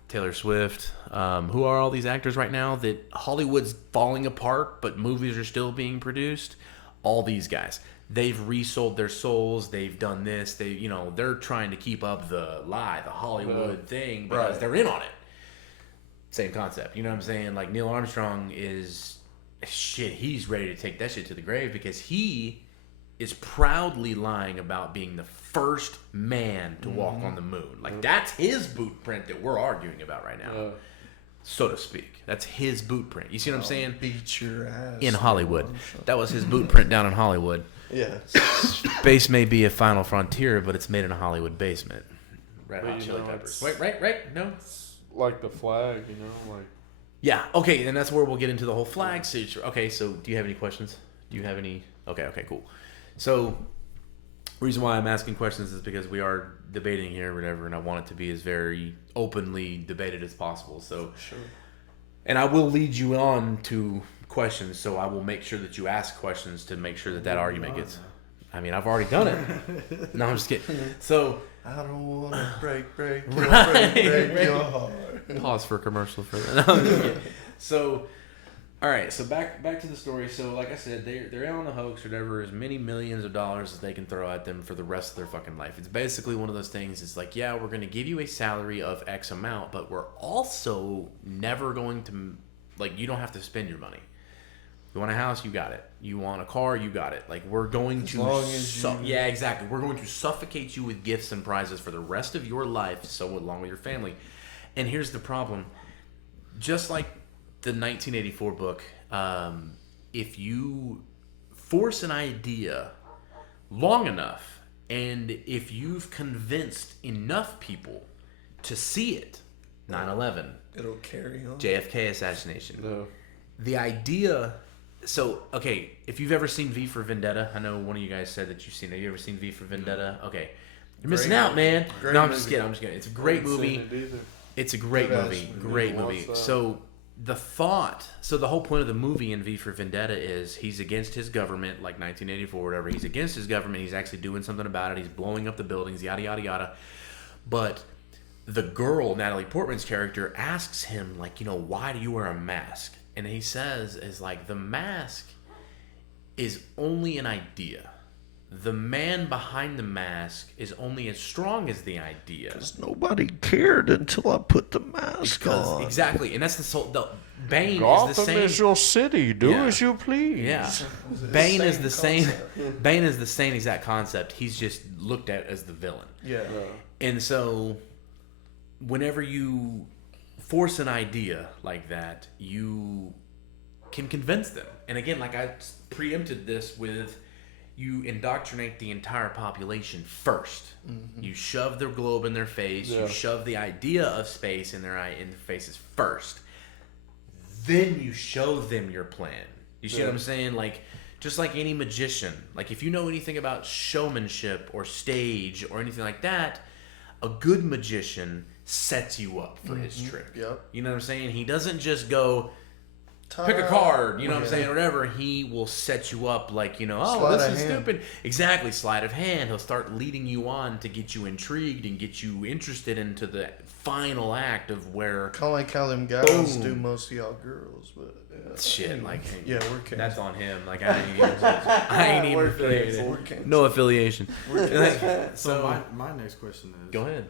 Taylor Swift. Who are all these actors right now that Hollywood's falling apart, but movies are still being produced? All these guys. They've resold their souls. They've done this. They're trying to keep up the Hollywood thing because they're in on it. Same concept. You know what I'm saying? Like Neil Armstrong is he's ready to take that shit to the grave because he is proudly lying about being the first man to walk on the moon. Like that's his boot print that we're arguing about right now. So to speak. That's his boot print. You see what I'm saying? Beat your ass. In Hollywood. That was his boot print down in Hollywood. Yeah. Space may be a final frontier, but it's made in a Hollywood basement. Red Hot Chili Peppers. Right? No? It's like the flag, like... Yeah, okay, and that's where we'll get into the whole flag situation. Okay, so do you have any questions? Do you have any... Okay, cool. So, the reason why I'm asking questions is because we are debating here or whatever, and I want it to be as very openly debated as possible. So, sure. And I will lead you on to questions, so I will make sure that you ask questions to make sure that argument gets... I mean, I've already done it. No, I'm just kidding. So... I don't want to break break your heart. Pause for a commercial for that. No, I'm just kidding. So... All right, so back to the story. So, like I said, they're out on the hoax or whatever, as many millions of dollars as they can throw at them for the rest of their fucking life. It's basically one of those things. It's like, yeah, we're going to give you a salary of X amount, but we're also never going to, like, you don't have to spend your money. You want a house, you got it. You want a car, you got it. Like, we're going yeah, exactly. We're going to suffocate you with gifts and prizes for the rest of your life, so along with your family. And here's the problem. Just like the 1984 book, if you force an idea long enough, and if you've convinced enough people to see it, 9/11, it'll carry on. JFK assassination. No. The idea. So, okay, if you've ever seen V for Vendetta, I know one of you guys said that you've seen it. Have you ever seen V for Vendetta? Okay. You're missing out, man. No, I'm just kidding. It's a great movie. It's a great movie. Great movie. So, the whole point of the movie in V for Vendetta is he's against his government, like 1984 or whatever. He's against his government. He's actually doing something about it. He's blowing up the buildings, yada, yada, yada. But the girl, Natalie Portman's character, asks him, like, why do you wear a mask? And he says, the mask is only an idea. the man behind the mask is only as strong as the idea. Because nobody cared until I put the mask on. Exactly, and that's the Bane Gotham is the same. is your city. Do as you please. Yeah, Bane is the same. Bane is the same exact concept. He's just looked at as the villain. Yeah. And so, whenever you force an idea like that, you can convince them. And again, like I preempted this with, you indoctrinate the entire population first. Mm-hmm. You shove the globe in their face. Yeah. You shove the idea of space in their faces first. Then you show them your plan. You see what I'm saying? Like, just like any magician. Like, if you know anything about showmanship or stage or anything like that, a good magician sets you up for his trick. Yep. You know what I'm saying? He doesn't just go, pick a card, you know what I'm saying, or whatever. He will set you up like, this is stupid. Exactly, sleight of hand. He'll start leading you on to get you intrigued and get you interested into the final act of where... Kind of like how them guys do most of y'all girls, but... Yeah. Shit, like... Yeah, we're canceled. That's on him. Like, I ain't even affiliated. No affiliation. So my next question is... Go ahead.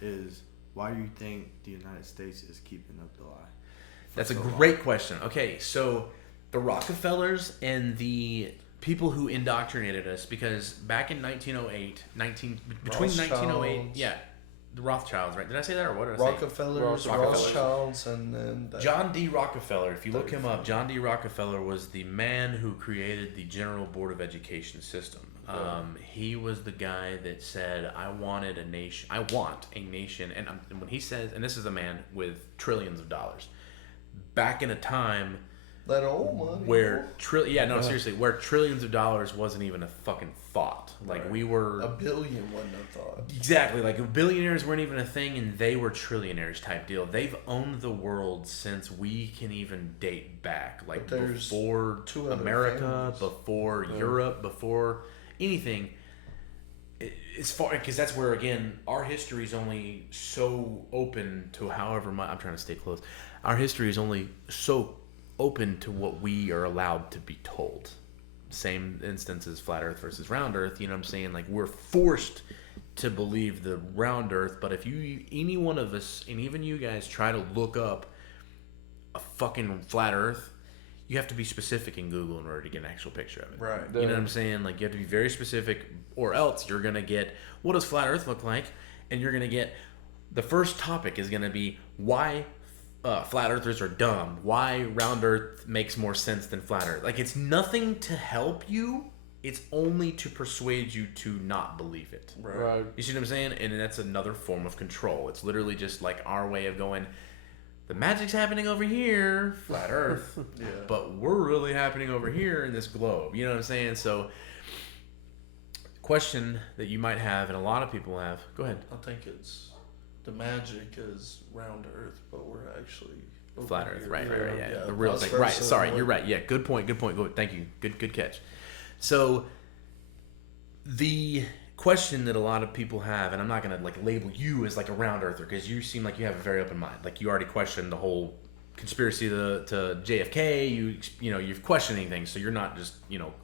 Is, why do you think the United States is keeping up the lie? That's a great question. Okay, so the Rockefellers and the people who indoctrinated us, because back in 1908, between 1908, the Rothschilds, right? Did I say that or what did I say? Rockefellers, Rothschilds, and then... John D. Rockefeller, if you look him up, John D. Rockefeller was the man who created the General Board of Education system. He was the guy that said, I want a nation, and when he says, and this is a man with trillions of dollars, back in a time that old money where seriously, where trillions of dollars wasn't even a fucking thought. Like, we were a billion wasn't a thought. Exactly, like billionaires weren't even a thing, and they were trillionaires type deal. They've owned the world since we can even date back, like before America, before Europe, before anything. As far, because that's where, again, our history is only so open to however much. I'm trying to stay close. Our history is only so open to what we are allowed to be told. Same instance as flat earth versus round earth, you know what I'm saying? Like, we're forced to believe the round earth, but if any one of us, and even you guys, try to look up a fucking flat earth, you have to be specific in Google in order to get an actual picture of it. Right. You know what I'm saying? Like, you have to be very specific, or else you're going to get, what does flat earth look like? And you're going to get, the first topic is going to be why flat earthers are dumb, why round earth makes more sense than flat earth. Like, it's nothing to help you, it's only to persuade you to not believe it. Right. You see what I'm saying? And that's another form of control. It's literally just like our way of going, the magic's happening over here, flat earth, but we're really happening over here in this globe. You know what I'm saying? So, question that you might have, and a lot of people have, go ahead. I think it's, the magic is round earth, but we're actually flat earth, right, yeah. The real thing, right? Sorry, you're right. Yeah, good point. Good, thank you. Good catch. So, the question that a lot of people have, and I'm not gonna like label you as like a round earther, because you seem like you have a very open mind. Like, you already questioned the whole conspiracy to JFK. You've questioned anything, so you're not just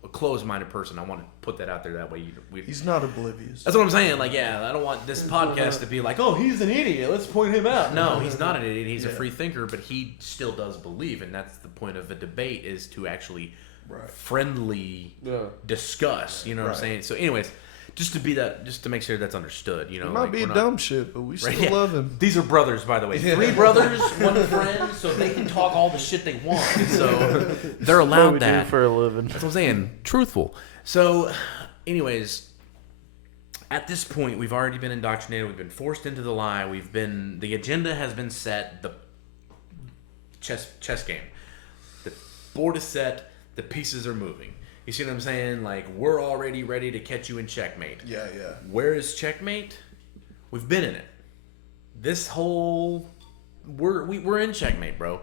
a closed-minded person. I want to put that out there that way. He's not oblivious. That's what I'm saying. Like, I don't want this podcast to be like, oh, he's an idiot, let's point him out. No, he's not an idiot. He's a free thinker, but he still does believe, and that's the point of a debate, is to actually friendly discuss. You know what I'm saying? So, anyways. Just to make sure that's understood, It might be dumb shit, but we still love him. These are brothers, by the way. 3 brothers, 1 friend, so they can talk all the shit they want. So they're allowed that. Do for a living. That's what I'm saying. Truthful. So, anyways, at this point, we've already been indoctrinated. We've been forced into the lie. The agenda has been set. The chess game. The board is set. The pieces are moving. You see what I'm saying? Like, we're already ready to catch you in checkmate. Yeah. Where is checkmate? We've been in it. This whole... We're in checkmate, bro.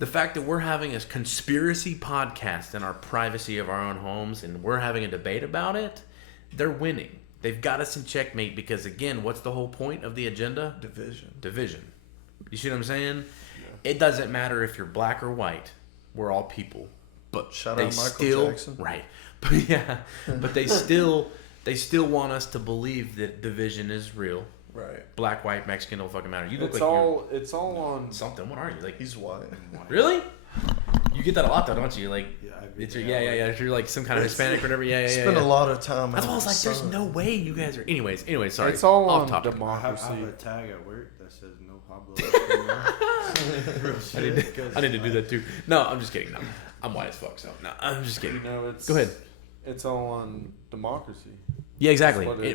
The fact that we're having a conspiracy podcast in our privacy of our own homes, and we're having a debate about it, they're winning. They've got us in checkmate because, again, what's the whole point of the agenda? Division. You see what I'm saying? Yeah. It doesn't matter if you're black or white. We're all people. But shout they out Michael still, Jackson. Right. But they still they still want us to believe that division is real. Right. Black, white, Mexican, don't fucking matter. You look it's all on something. What are you like? He's white. Really? You get that a lot though, don't you? Like, it's day. If you're like some kind of Hispanic or whatever, Spend a lot of time. That's why I was like, there's no way you guys are. Anyways, sorry. It's all off on topic. democracy. I have a tag at work that says no Pablo. I need to do that too. No, I'm just kidding. No, I'm white as fuck. So no, I'm just kidding. It's, Go ahead. It's all on democracy. Yeah, exactly. Yeah.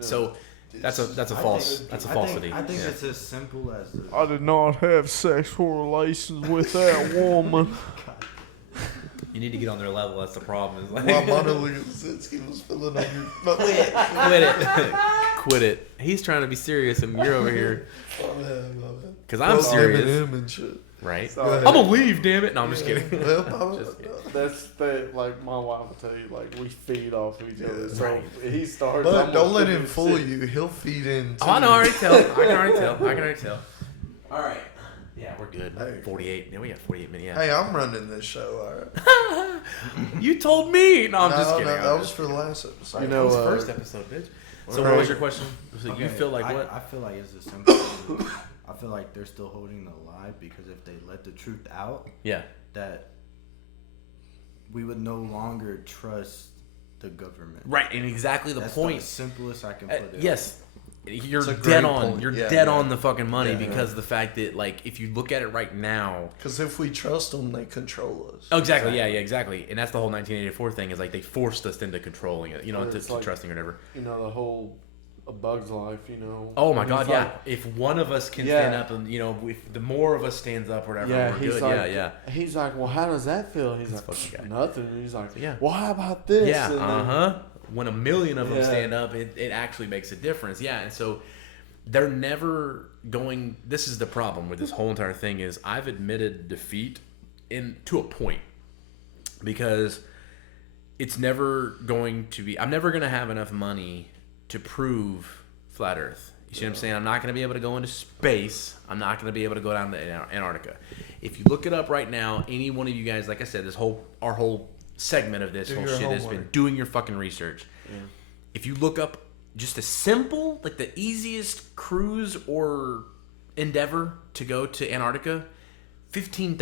So that's a falsity. I think it's as simple as this. I did not have sexual relations with that woman. You need to get on their level. That's the problem. Is like, While Monica Lewinsky was filling on your Quit it. He's trying to be serious, and you're over here. Because I'm Well, serious. Eminem and shit. Right? Sorry. I'm gonna leave, damn it. No, I'm just kidding. Well, Just kidding. That's like my wife will tell you, like we feed off each other. So Right. he starts. But I'm don't gonna let feed him him fool shit. you. He'll feed in. Oh, I can already tell. I can already tell. All right. Yeah, we're good. Hey. 48. Yeah, we got 48 minutes. Yeah. Hey, I'm running this show. All right. You told me. No, I'm just kidding. No, I'm that just was for the last episode. You That know, was the first episode, bitch. So Right. what was your question? So you Okay, feel like what? I feel like it's as simple as I feel like they're still holding the lie because if they let the truth out, Yeah. that we would no longer trust the government. Right, and exactly the That's point. the simplest I can put it. Yes. You're It's a dead great on. point. You're Yeah, dead yeah. on the fucking money Yeah. because of the fact that, like, if you look at it right now. Because if we trust them, they control us. Oh, exactly. Yeah, exactly. And that's the whole 1984 thing is like they forced us into controlling it, Or to it's like- trusting or whatever. You know, the whole A Bug's Life. You know. Oh my He's God, like- yeah. If one of us can Yeah. stand up and, if the more of us stands up or whatever, Yeah, we're he's good. like, Yeah. He's like, well, how does that feel? He's like, fucking guy. nothing. And he's like, Yeah. well, how about this? Yeah, And then- When a million of them Yeah. stand up, it actually makes a difference. Yeah, and so they're never going. This is the problem with this whole entire thing is I've admitted defeat to a point because it's never going to be. I'm never going to have enough money to prove flat Earth. You see what I'm saying? I'm not going to be able to go into space. I'm not going to be able to go down to Antarctica. If you look it up right now, any one of you guys, like I said, our whole segment of this Do whole your shit has homework. been doing your fucking research. Yeah. If you look up just a simple, like the easiest cruise or endeavor to go to Antarctica, $15,000,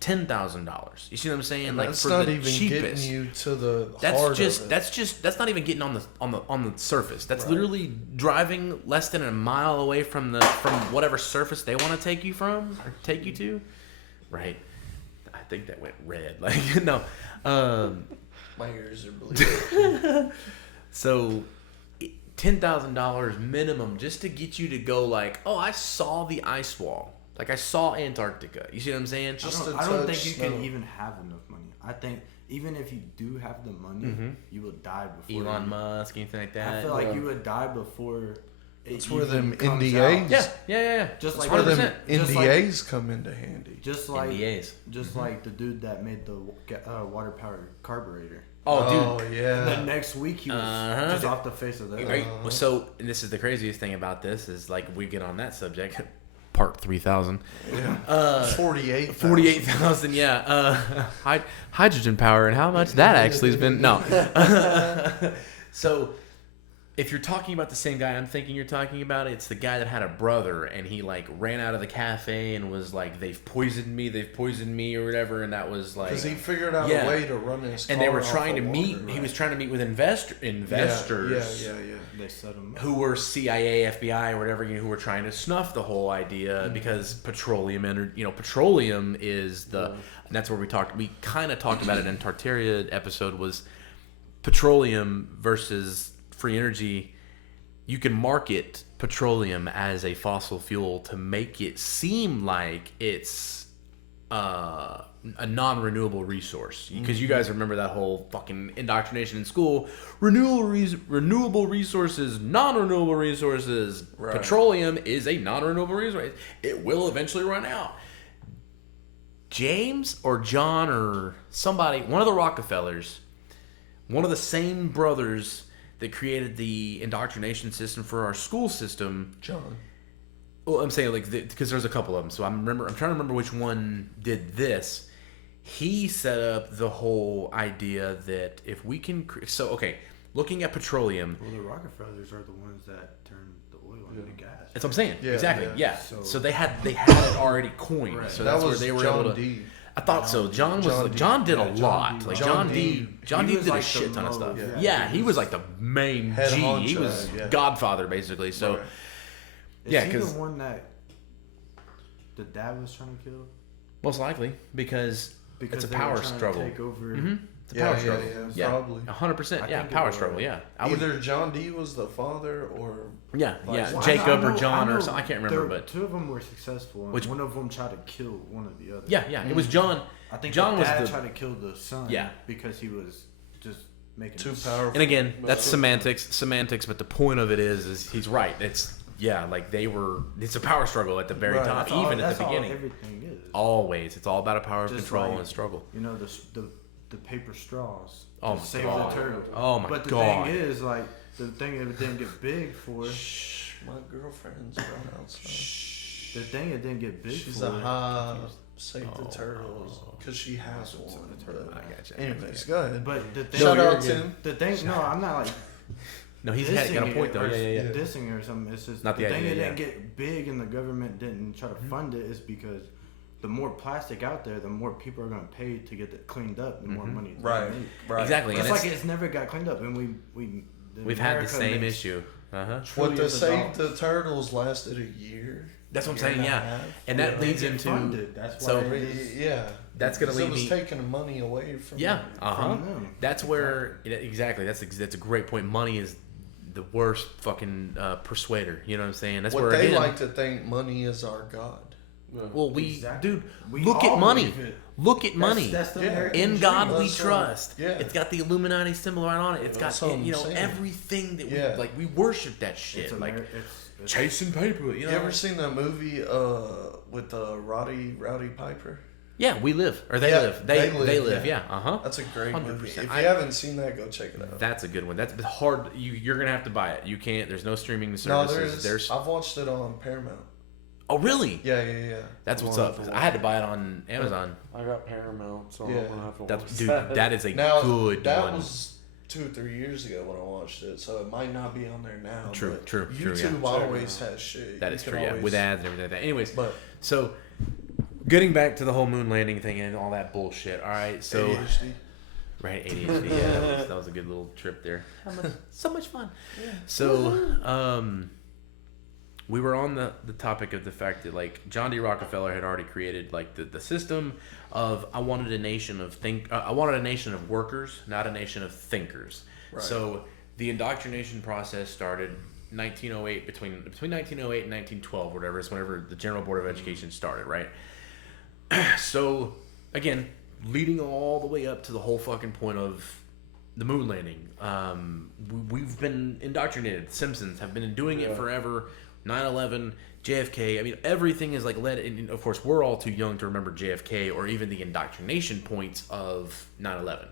$10,000. You see what I'm saying? And like that's for not the even cheapest. getting you to the That's heart just of it. that's not even getting on the surface. That's Right. literally driving less than a mile away from whatever surface they want to take you from or take you to. Right. I think that went red. Like no. My ears are bleeding. So $10,000 minimum just to get you to go like, oh, I saw the ice wall. Like I saw Antarctica. You see what I'm saying? I don't think you snow. can even have enough money. I think even if you do have the money, you will die before Elon you- Musk, anything like that. I feel like you would die before. That's it where even them comes NDAs. out. Yeah. Just That's like where them 100%. just like- NDAs come into handy. Just like NDAs. just like the dude that made the water powered carburetor. Oh, dude. The yeah. next week he was Uh-huh. just off the face of the earth. Right. So, and this is the craziest thing about this is like we get on that subject, part 3,000. Yeah. 48. 48,000, yeah. Hydrogen power and how much that actually has been. No. So, if you're talking about the same guy I'm thinking you're talking about, it's the guy that had a brother and he like ran out of the cafe and was like, they've poisoned me or whatever. And that was like. Because he figured out Yeah. a way to run his car And they were off trying to of meet, water. he was trying to meet with investors. Yeah. They set him up. Who were CIA, FBI, or whatever, who were trying to snuff the whole idea because petroleum is the, and that's where we kind of talked about it in Tartaria episode was petroleum versus free energy. You can market petroleum as a fossil fuel to make it seem like it's a non-renewable resource because you guys remember that whole fucking indoctrination in school. Renewable resources, non-renewable resources. Right. Petroleum is a non-renewable resource. It will eventually run out. James or John or somebody, one of the Rockefellers, one of the same brothers that created the indoctrination system for our school system. John. Well, I'm saying like because there's a couple of them, so I'm trying to remember which one did this. He set up the whole idea that if we can, looking at petroleum. Well, the Rockefellers are the ones that turned the oil into gas. That's what I'm saying. Yeah, exactly. yeah. Yeah. So they had it already coined. Right. So that that's was where they were John able to. D. I thought so. John did a lot. Like John D. John D was did a like shit the ton of most- stuff. yeah, He was like the main Head G. He honcho, was yeah. Godfather basically. So Right. Is yeah, he because the one that the dad was trying to kill? most likely because it's a they were power trying to struggle. take over. Mm-hmm. It's a Yeah, power yeah, struggle. yeah, probably. 100%. I Yeah, think it power was. struggle. Yeah, I would. Either John D was the father or Yeah, Well, Jacob I or know- John I or know something. I can't remember, there- but two of them were successful. And Which- one of them tried to kill one of the other. yeah, it was John. I think John the was dad the- tried to kill the son. Yeah. because he was just making too s- powerful. And again, that's semantics. But the point of it is he's right. It's like they were. It's a power struggle at the very Right. top, That's all- even at that's the all beginning. everything is. Always, it's all about a power of Just control like- and struggle. You know the paper straws. Oh to my save God. the turtle. Oh my but the God. thing is, like the thing it didn't get big for. Shh, my girlfriend's right outside. The thing it didn't get big She's for. a high save the turtles because she has Oh, one. I But gotcha. anyways, go ahead. But the thing, Shout you're out good. Tim. the thing. No, I'm not like No, he's got a dissing point it though. or Yeah. dissing or something. It's just Not the the thing idea, it didn't yeah. get big and the government didn't try to fund it is because the more plastic out there, the more people are going to pay to get it cleaned up, the more money. It's gonna Right, make. right. Exactly. It's And like it's never got cleaned up, and we've had the America same makes issue. What to trillions of save dollars. the turtles lasted a year. That's what I'm year saying. and a Yeah, half. and that They leads get into funded. That's so- why it is Yeah, That's gonna So lead it was me. taking money away from Yeah. them. from them. That's where exactly. That's a great point. Money is the worst fucking persuader. You know what I'm saying? That's What where they again, like to think money is our god. Well, Exactly. dude, We look all at money. believe it. Look at money. That's the Yeah. American In dream. God we That's right. trust. Yeah. It's got the Illuminati symbol right on it. It's got That's what I'm saying. everything that Yeah. we worship that shit. It's Like it's chasing paper. You You know. ever seen that movie with Rowdy Piper? Yeah, we live or they Yeah, live. They They Live, live. yeah. Yeah. That's a great movie. 100%. If I- you haven't seen that, go check it out. That's a good one. That's hard. You're gonna have to buy it. You can't. There's no streaming No, services. there is. I've watched it on Paramount. Oh really? Yeah. That's what's Well, up. 'Cause I had to buy it on Amazon. I got Paramount, so Yeah. I'm gonna have to That's watch dude. that. That is a Now good that one. was 2 or 3 years ago when I watched it, so it might not be on there now. True, but true, yeah. YouTube always has shit. That You is can true. Yeah, always- with ads and everything like that. Anyways, But so getting back to the whole moon landing thing and all that bullshit. All right, so ADHD. right, ADHD. Yeah, that was a good little trip there. So much fun. So, we were on the topic of the fact that like John D. Rockefeller had already created like the system of I wanted a nation of workers, not a nation of thinkers. Right. So the indoctrination process started 1908 between 1908 and 1912, whatever is whenever the General Board of Education started, right? So again, leading all the way up to the whole fucking point of the moon landing. We've been indoctrinated. Simpsons have been doing it forever. 9/11, JFK. I mean, everything is like led. And of course, we're all too young to remember JFK or even the indoctrination points of 9/11.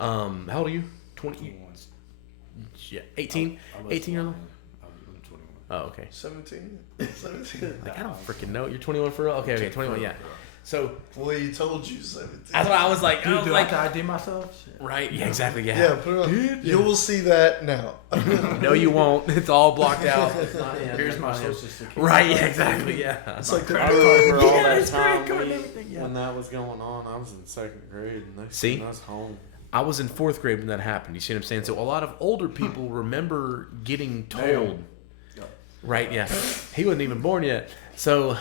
How old are you? 20. Yeah, 18. 18 years old. I'm 21. Oh, okay. 17? Like I don't freaking know. You're 21 for real. Okay, 21. Yeah. So Well, he told you 17. that's what I was like. I Dude, was do like, I have to ID myself? Shit. right? Yeah, exactly. Yeah. Yeah, put it on. You will see that now. No, you won't. It's all blocked out. Here's my social security. Right. Yeah, exactly. Yeah. It's like the I remember all Yeah, that it's time credit card and everything, yeah. when that was going on. I was in 2nd grade, and See? I was home. I was in 4th grade when that happened. You see what I'm saying? So a lot of older people remember getting told. Right, yeah. He wasn't even born yet. So,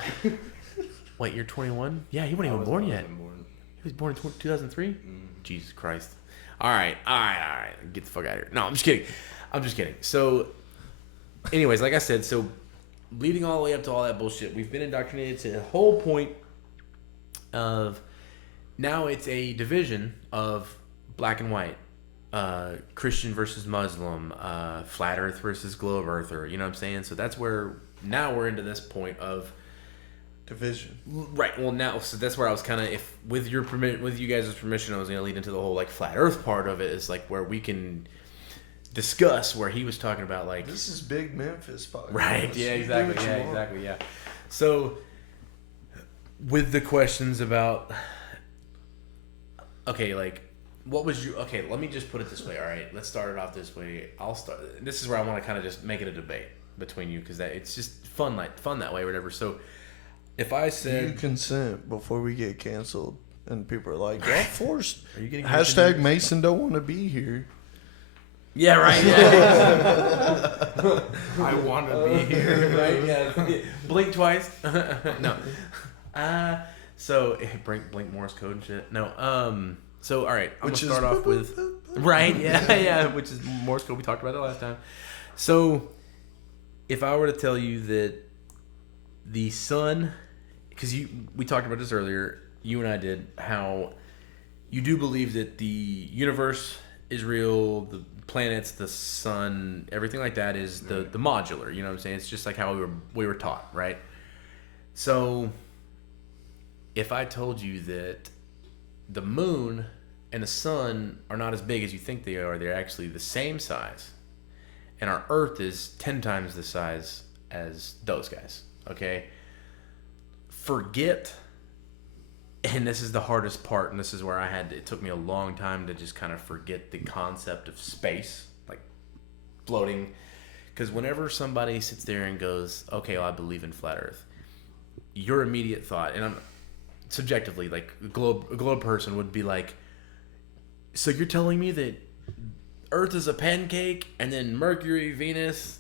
wait, you're 21? Yeah, he wasn't even born yet. He was born in 2003? Jesus Christ. All right. Get the fuck out of here. No, I'm just kidding. So, anyways, like I said, so leading all the way up to all that bullshit, we've been indoctrinated to the whole point of now it's a division of black and white, Christian versus Muslim, flat earth versus globe earther, you know what I'm saying? So that's where now we're into this point of Division. right. Well, now so that's where I was kind of, if with your permit, with you guys' permission, I was gonna lead into the whole like flat earth part of it. Is like where we can discuss where he was talking about like This is big Memphis podcast. right. Yeah, You do exactly. what you Yeah, want. exactly. Yeah. So with the questions about okay, like what was you? Okay, let me just put it this way. All right, let's start it off this way. I'll start. This is where I want to kind of just make it a debate between you because it's just fun that way or whatever. So if I said you consent before we get canceled, and people are like, "Y'all forced." Are you getting hashtag Mason don't want to be here. Yeah, right. Yeah. I want to be here. Right? Yeah. Blink twice. No. So blink Morse code and shit. No. So all right, I'm gonna start off with right. Yeah. Which is Morse code. We talked about that last time. So if I were to tell you that the sun, because we talked about this earlier, you and I did, how you do believe that the universe is real, the planets, the sun, everything like that is the modular. You know what I'm saying? It's just like how we were taught, right? So if I told you that the moon and the sun are not as big as you think they are, they're actually the same size, and our Earth is 10 times the size as those guys, okay? Forget, and this is the hardest part, and this is where it took me a long time to just kind of forget the concept of space, like floating, because whenever somebody sits there and goes, okay, well, I believe in flat Earth, your immediate thought, and I'm subjectively, like a globe person would be like, so you're telling me that Earth is a pancake, and then Mercury, Venus,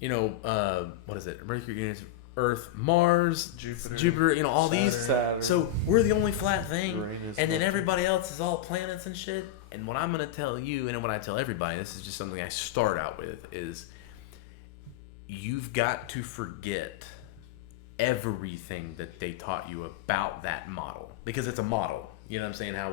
what is it? Mercury, Venus, Earth, Mars, Jupiter, all Saturn, these. Saturn. So we're the only flat thing, Uranus, and then everybody else is all planets and shit. And what I'm gonna tell you, and what I tell everybody, this is just something I start out with, is you've got to forget everything that they taught you about that model, because it's a model. You know what I'm saying? How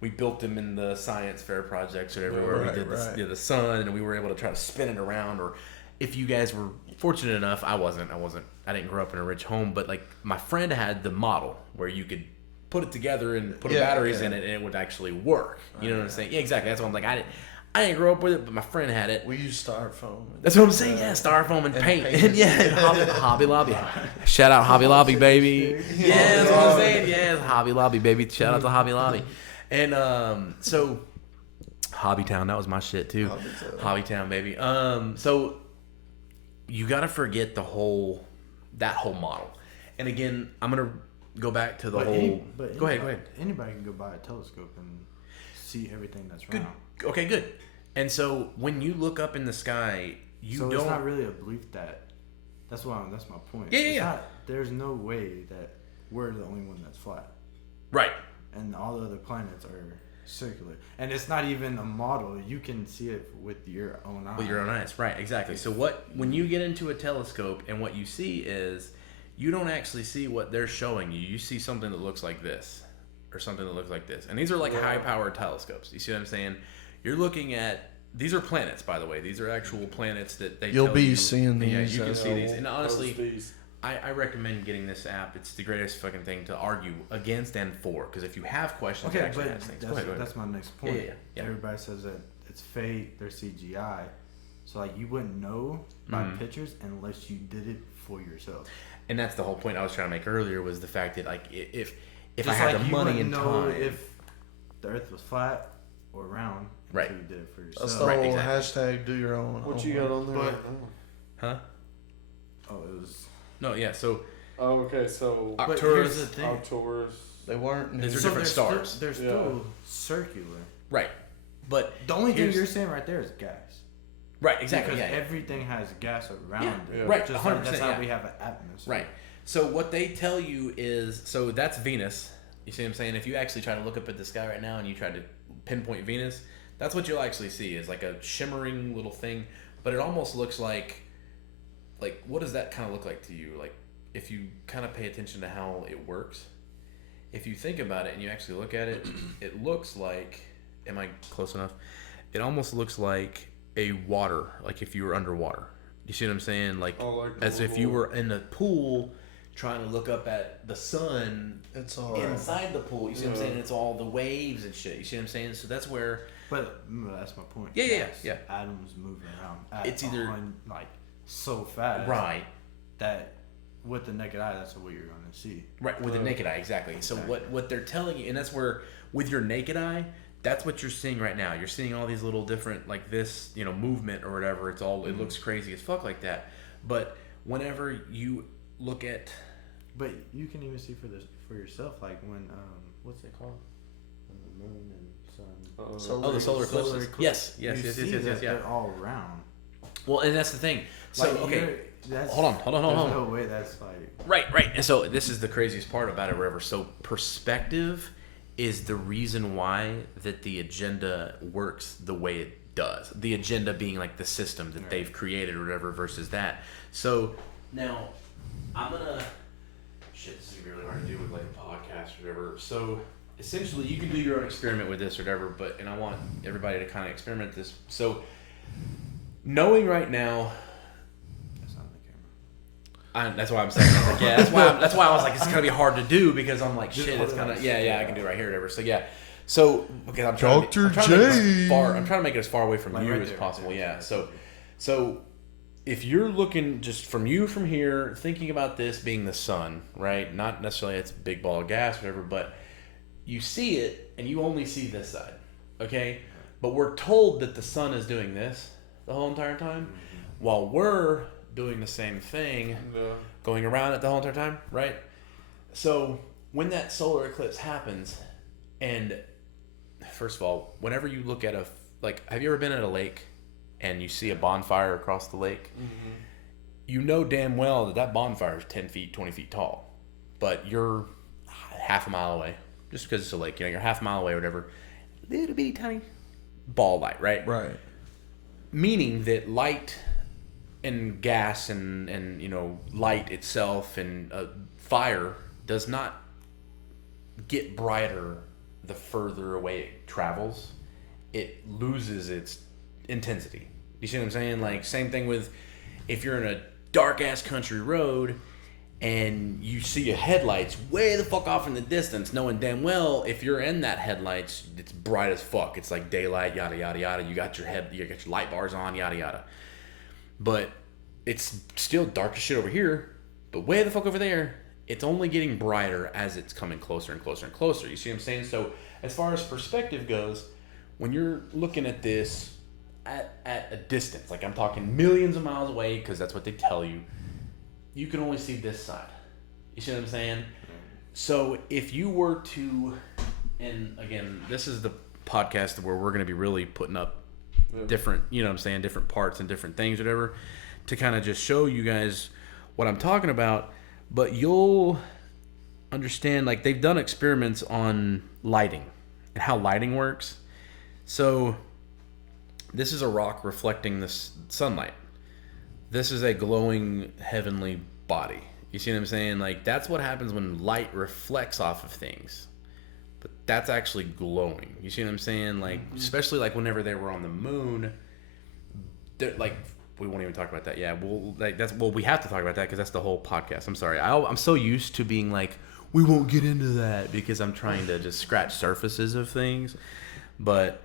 we built them in the science fair projects or everywhere. We did the sun, and we were able to try to spin it around. Or if you guys were fortunate enough, I didn't grow up in a rich home, but like my friend had the model where you could put it together and put batteries in it, and it would actually work. You know what I'm saying? Yeah, exactly. That's what I'm like. I didn't grow up with it, but my friend had it. We used styrofoam. That's what I'm saying. Yeah, styrofoam and paint. Hobby Lobby. Shout out Hobby Lobby, baby. Yeah, that's what I'm saying. Yeah, Hobby Lobby, baby. Shout out to Hobby Lobby. And so Hobbytown, that was my shit too. Hobbytown, baby. So you got to forget that whole model. And again, I'm gonna go back to the whole. Go ahead. Anybody can go buy a telescope and see everything that's good. around. Okay, good. And so when you look up in the sky, it's not really a belief that. That's my point. Yeah. There's no way that we're the only one that's flat. Right. And all the other planets are circular. And it's not even a model. You can see it with your own eyes. With your own eyes, right, exactly. So when you get into a telescope and what you see is, you don't actually see what they're showing you. You see something that looks like this or something that looks like this. And these are like high-powered telescopes. You see what I'm saying? You're looking at, these are planets, by the way. These are actual planets that they You'll be seeing these. Yeah, you can see these. And honestly, I recommend getting this app. It's the greatest fucking thing to argue against and for. Because if you have questions, okay, actually but ask things. That's my next point. Yeah. Everybody says that it's fake, they're CGI. So like you wouldn't know by pictures unless you did it for yourself. And that's the whole point I was trying to make earlier, was the fact that like if just I had like the money and time, if the Earth was flat or round, right? You did it for yourself. That's the whole hashtag do your own. What you got on there? Huh? Oh, it was. No, yeah. So. Oh, okay. So. But here's the thing. Arcturus. They weren't. These are different stars. They're still circular. Right. But the only thing you're saying right there is gas. Right. Exactly. Because everything has gas around it. Yeah. Right. Just 100%. That's how we have an atmosphere. Right. So what they tell you is, so that's Venus. You see what I'm saying? If you actually try to look up at the sky right now and you try to pinpoint Venus, that's what you'll actually see, is like a shimmering little thing. But it almost looks like what does that kind of look like to you? Like if you kind of pay attention to how it works, if you think about it and you actually look at it, it looks like, am I close enough? It almost looks like a water, like if you were underwater. You see what I'm saying? Like as if you were in a pool trying to look up at the sun. It's all inside the pool. You see what I'm saying? It's all the waves and shit. You see what I'm saying? So that's where. But that's my point. Yeah. Atoms moving around. It's either like so fast. Right. That with the naked eye, that's what you're going to see. Right, with the naked eye, exactly. So what they're telling you, and that's where with your naked eye, that's what you're seeing right now. You're seeing all these little different, like this, movement or whatever. It looks crazy as fuck like that. But whenever you look at, but you can even see for yourself, like when what's it called? When the moon and sun. The solar eclipses. Yes. They're all round. Well, and that's the thing. So okay, hold on. There's no way that's like right. And so this is the craziest part about it, or whatever. So perspective is the reason why that the agenda works the way it does. The agenda being like the system that they've created or whatever versus that. So now I'm gonna this is gonna be really hard to do with like a podcast or whatever. So essentially you can do your own experiment with this or whatever, and I want everybody to kind of experiment this. So knowing right now, that's why I'm saying. I was like, that's why I was like, it's gonna be hard to do because I'm like, shit, it's kind of I can do it right here, or whatever. So so okay, I'm trying to make it as far away from you as possible. Yeah. So if you're looking just from here, thinking about this being the sun, right? Not necessarily it's a big ball of gas, whatever, but you see it and you only see this side, okay? But we're told that the sun is doing this the whole entire time, while we're doing the same thing, going around it the whole entire time, right? So when that solar eclipse happens, and first of all, whenever you look at have you ever been at a lake and you see a bonfire across the lake? Mm-hmm. You know damn well that bonfire is 10 feet, 20 feet tall, but you're half a mile away, just because it's a lake, you're half a mile away or whatever, little bitty tiny ball light, right? Right. Meaning that light and gas and light itself and fire does not get brighter the further away it travels. It loses its intensity. You see what I'm saying? Like, same thing with if you're in a dark ass country road and you see your headlights way the fuck off in the distance, knowing damn well if you're in that headlights, it's bright as fuck. It's like daylight, yada yada yada. You got your light bars on, yada yada. But it's still dark as shit over here. But way the fuck over there, it's only getting brighter as it's coming closer and closer and closer. You see what I'm saying? So as far as perspective goes, when you're looking at this at a distance, like I'm talking millions of miles away, because that's what they tell you, you can only see this side. You see what I'm saying? So if you were to, and again, this is the podcast where we're going to be really putting up different, different parts and different things, whatever, to kind of just show you guys what I'm talking about. But you'll understand, like, they've done experiments on lighting and how lighting works. So this is a rock reflecting this sunlight. This is a glowing heavenly body. You see what I'm saying? Like, that's what happens when light reflects off of things. But that's actually glowing. You see what I'm saying? Like, especially like whenever they were on the moon, like, we won't even talk about that. Yeah, we have to talk about that because that's the whole podcast. I'm sorry. I'm so used to being like, we won't get into that because I'm trying to just scratch surfaces of things. But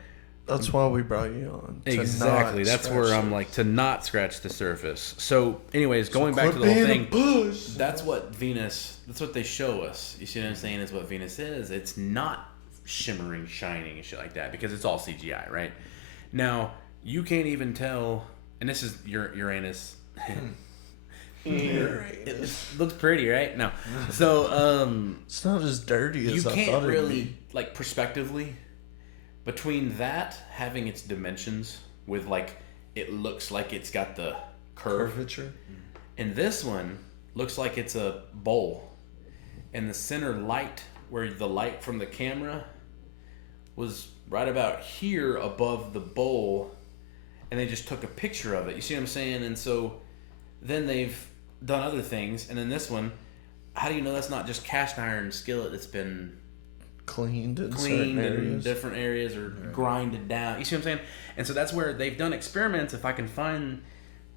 that's why we brought you on. Exactly. That's where I'm like, to not scratch the surface. So anyways, going back to the whole thing, that's what they show us. You see what I'm saying? Is what Venus is. It's not shimmering, shining and shit like that because it's all CGI, right? Now, you can't even tell, and this is Uranus. It looks pretty, right? No. So, it's not as dirty as I thought it would be. You can't really, like, prospectively, between that having its dimensions with, like, it looks like it's got the curvature, and this one looks like it's a bowl, and the center light, where the light from the camera was right about here above the bowl, and they just took a picture of it. You see what I'm saying? And so then they've done other things, and then this one, how do you know that's not just cast iron skillet that's been cleaned in different areas or grinded down? You see what I'm saying? And so that's where they've done experiments. If I can find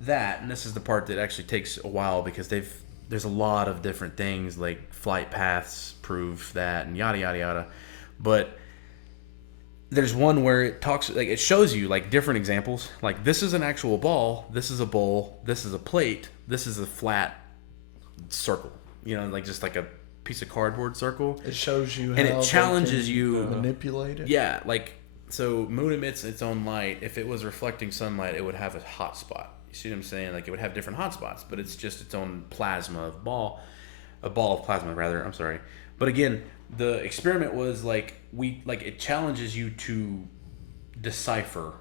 that, and this is the part that actually takes a while because there's a lot of different things like flight paths prove that and yada yada yada, but there's one where it talks, like, it shows you like different examples, like this is an actual ball, this is a bowl, this is a plate, this is a flat circle, like just like a piece of cardboard circle. It shows you and how it challenges you manipulate it. Yeah, like So moon emits its own light. If it was reflecting sunlight, it would have a hot spot. You see what I'm saying? Like it would have different hot spots, but it's just its own plasma of ball, a ball of plasma rather. I'm sorry, but again, the experiment was like it challenges you to decipher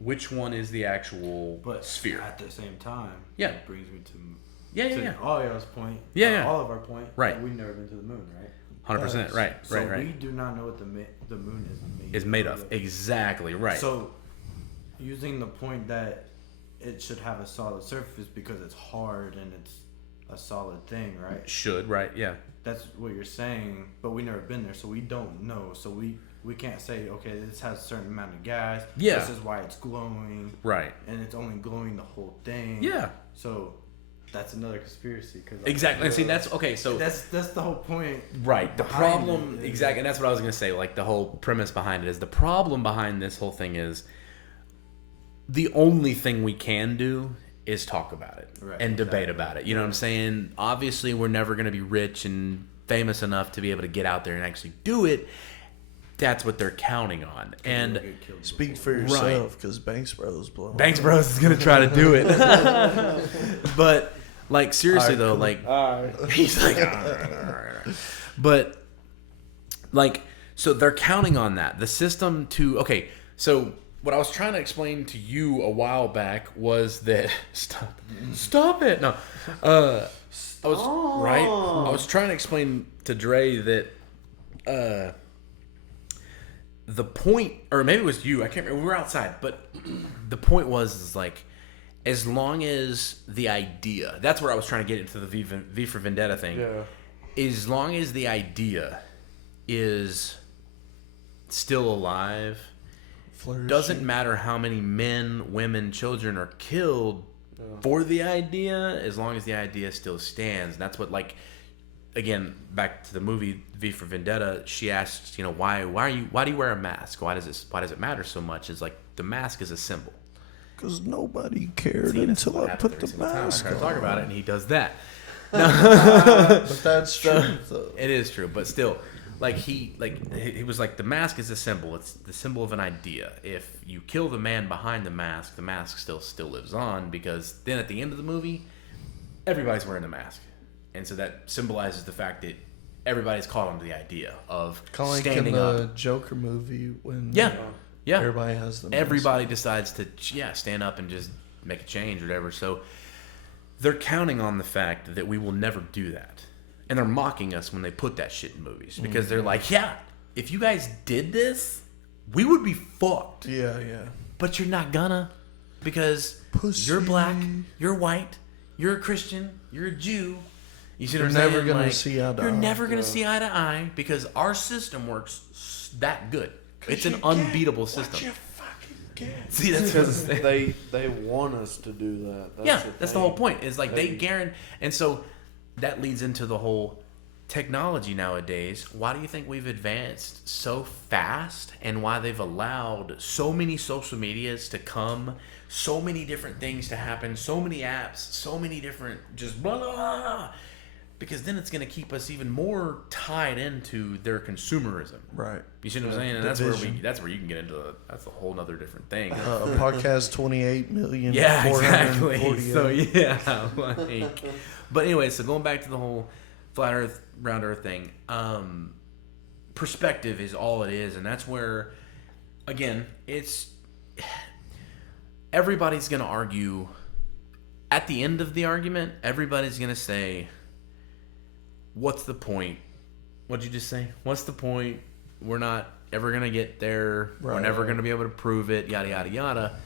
which one is the actual sphere. At the same time, yeah, it brings me to all y'all's point, all of our point, right? We've never been to the moon, right? 100%, right. We do not know what the moon is made of. Exactly, right. So, using the point that it should have a solid surface because it's hard and it's a solid thing, right? Should, right, yeah. That's what you're saying, but we've never been there, so we don't know. So we can't say, okay, this has a certain amount of gas. Yeah. This is why it's glowing. Right. And it's only glowing the whole thing. Yeah. So that's another conspiracy. Exactly. And see, that's okay. So that's the whole point. Right. The problem, exactly, and that's what I was gonna say. Like the whole premise behind it is the problem behind this whole thing is the only thing we can do is talk about it and debate about it. You know what I'm saying? Obviously, we're never gonna be rich and famous enough to be able to get out there and actually do it. That's what they're counting on. And speak for yourself, because Banks Bros blow. Banks Bros is gonna try to do it, but. Like seriously though, like he's like, all right. But like, so they're counting on that. The system to so what I was trying to explain to you a while back was that stop it. No, I was trying to explain to Dre that the point, or maybe it was you. I can't remember. We were outside, but the point is like. As long as the idea, that's where I was trying to get into the V for Vendetta thing. Yeah. As long as the idea is still alive, doesn't matter how many men, women, children are killed for the idea, as long as the idea still stands. And that's what, like, again, back to the movie V for Vendetta, she asks, why do you wear a mask? Why does it matter so much? It's like the mask is a symbol. Because nobody cared until I put the mask on. I talk about it, and he does that. But that's true. It is true, but still, he was like, the mask is a symbol. It's the symbol of an idea. If you kill the man behind the mask still lives on, because then at the end of the movie, everybody's wearing the mask, and so that symbolizes the fact that everybody's caught on to the idea of standing up. Like in the Joker movie when. Yeah, everybody has them. Everybody decides to stand up and just make a change or whatever. So they're counting on the fact that we will never do that, and they're mocking us when they put that shit in movies because they're like, if you guys did this, we would be fucked. Yeah. But you're not gonna, because you're black, you're white, you're a Christian, you're a Jew. You see what I'm saying? You're never gonna see eye to eye. You're never gonna see eye to eye because our system works that good. It's an unbeatable system. What you fucking get. See, that's because they want us to do that. That's the whole point. Is like they guarantee, and so that leads into the whole technology nowadays. Why do you think we've advanced so fast, and why they've allowed so many social medias to come, so many different things to happen, so many apps, so many different just blah blah blah. Because then it's going to keep us even more tied into their consumerism. Right. You see what I'm saying? And that's where you can get into that's a whole nother different thing. Podcast 28 million. Yeah, exactly. So but anyway, so going back to the whole flat Earth, round Earth thing, perspective is all it is, and that's where, again, it's everybody's going to argue. At the end of the argument, everybody's going to say, what's the point? What'd you just say? What's the point? We're not ever going to get there. We're never going to be able to prove it, yada, yada, yada.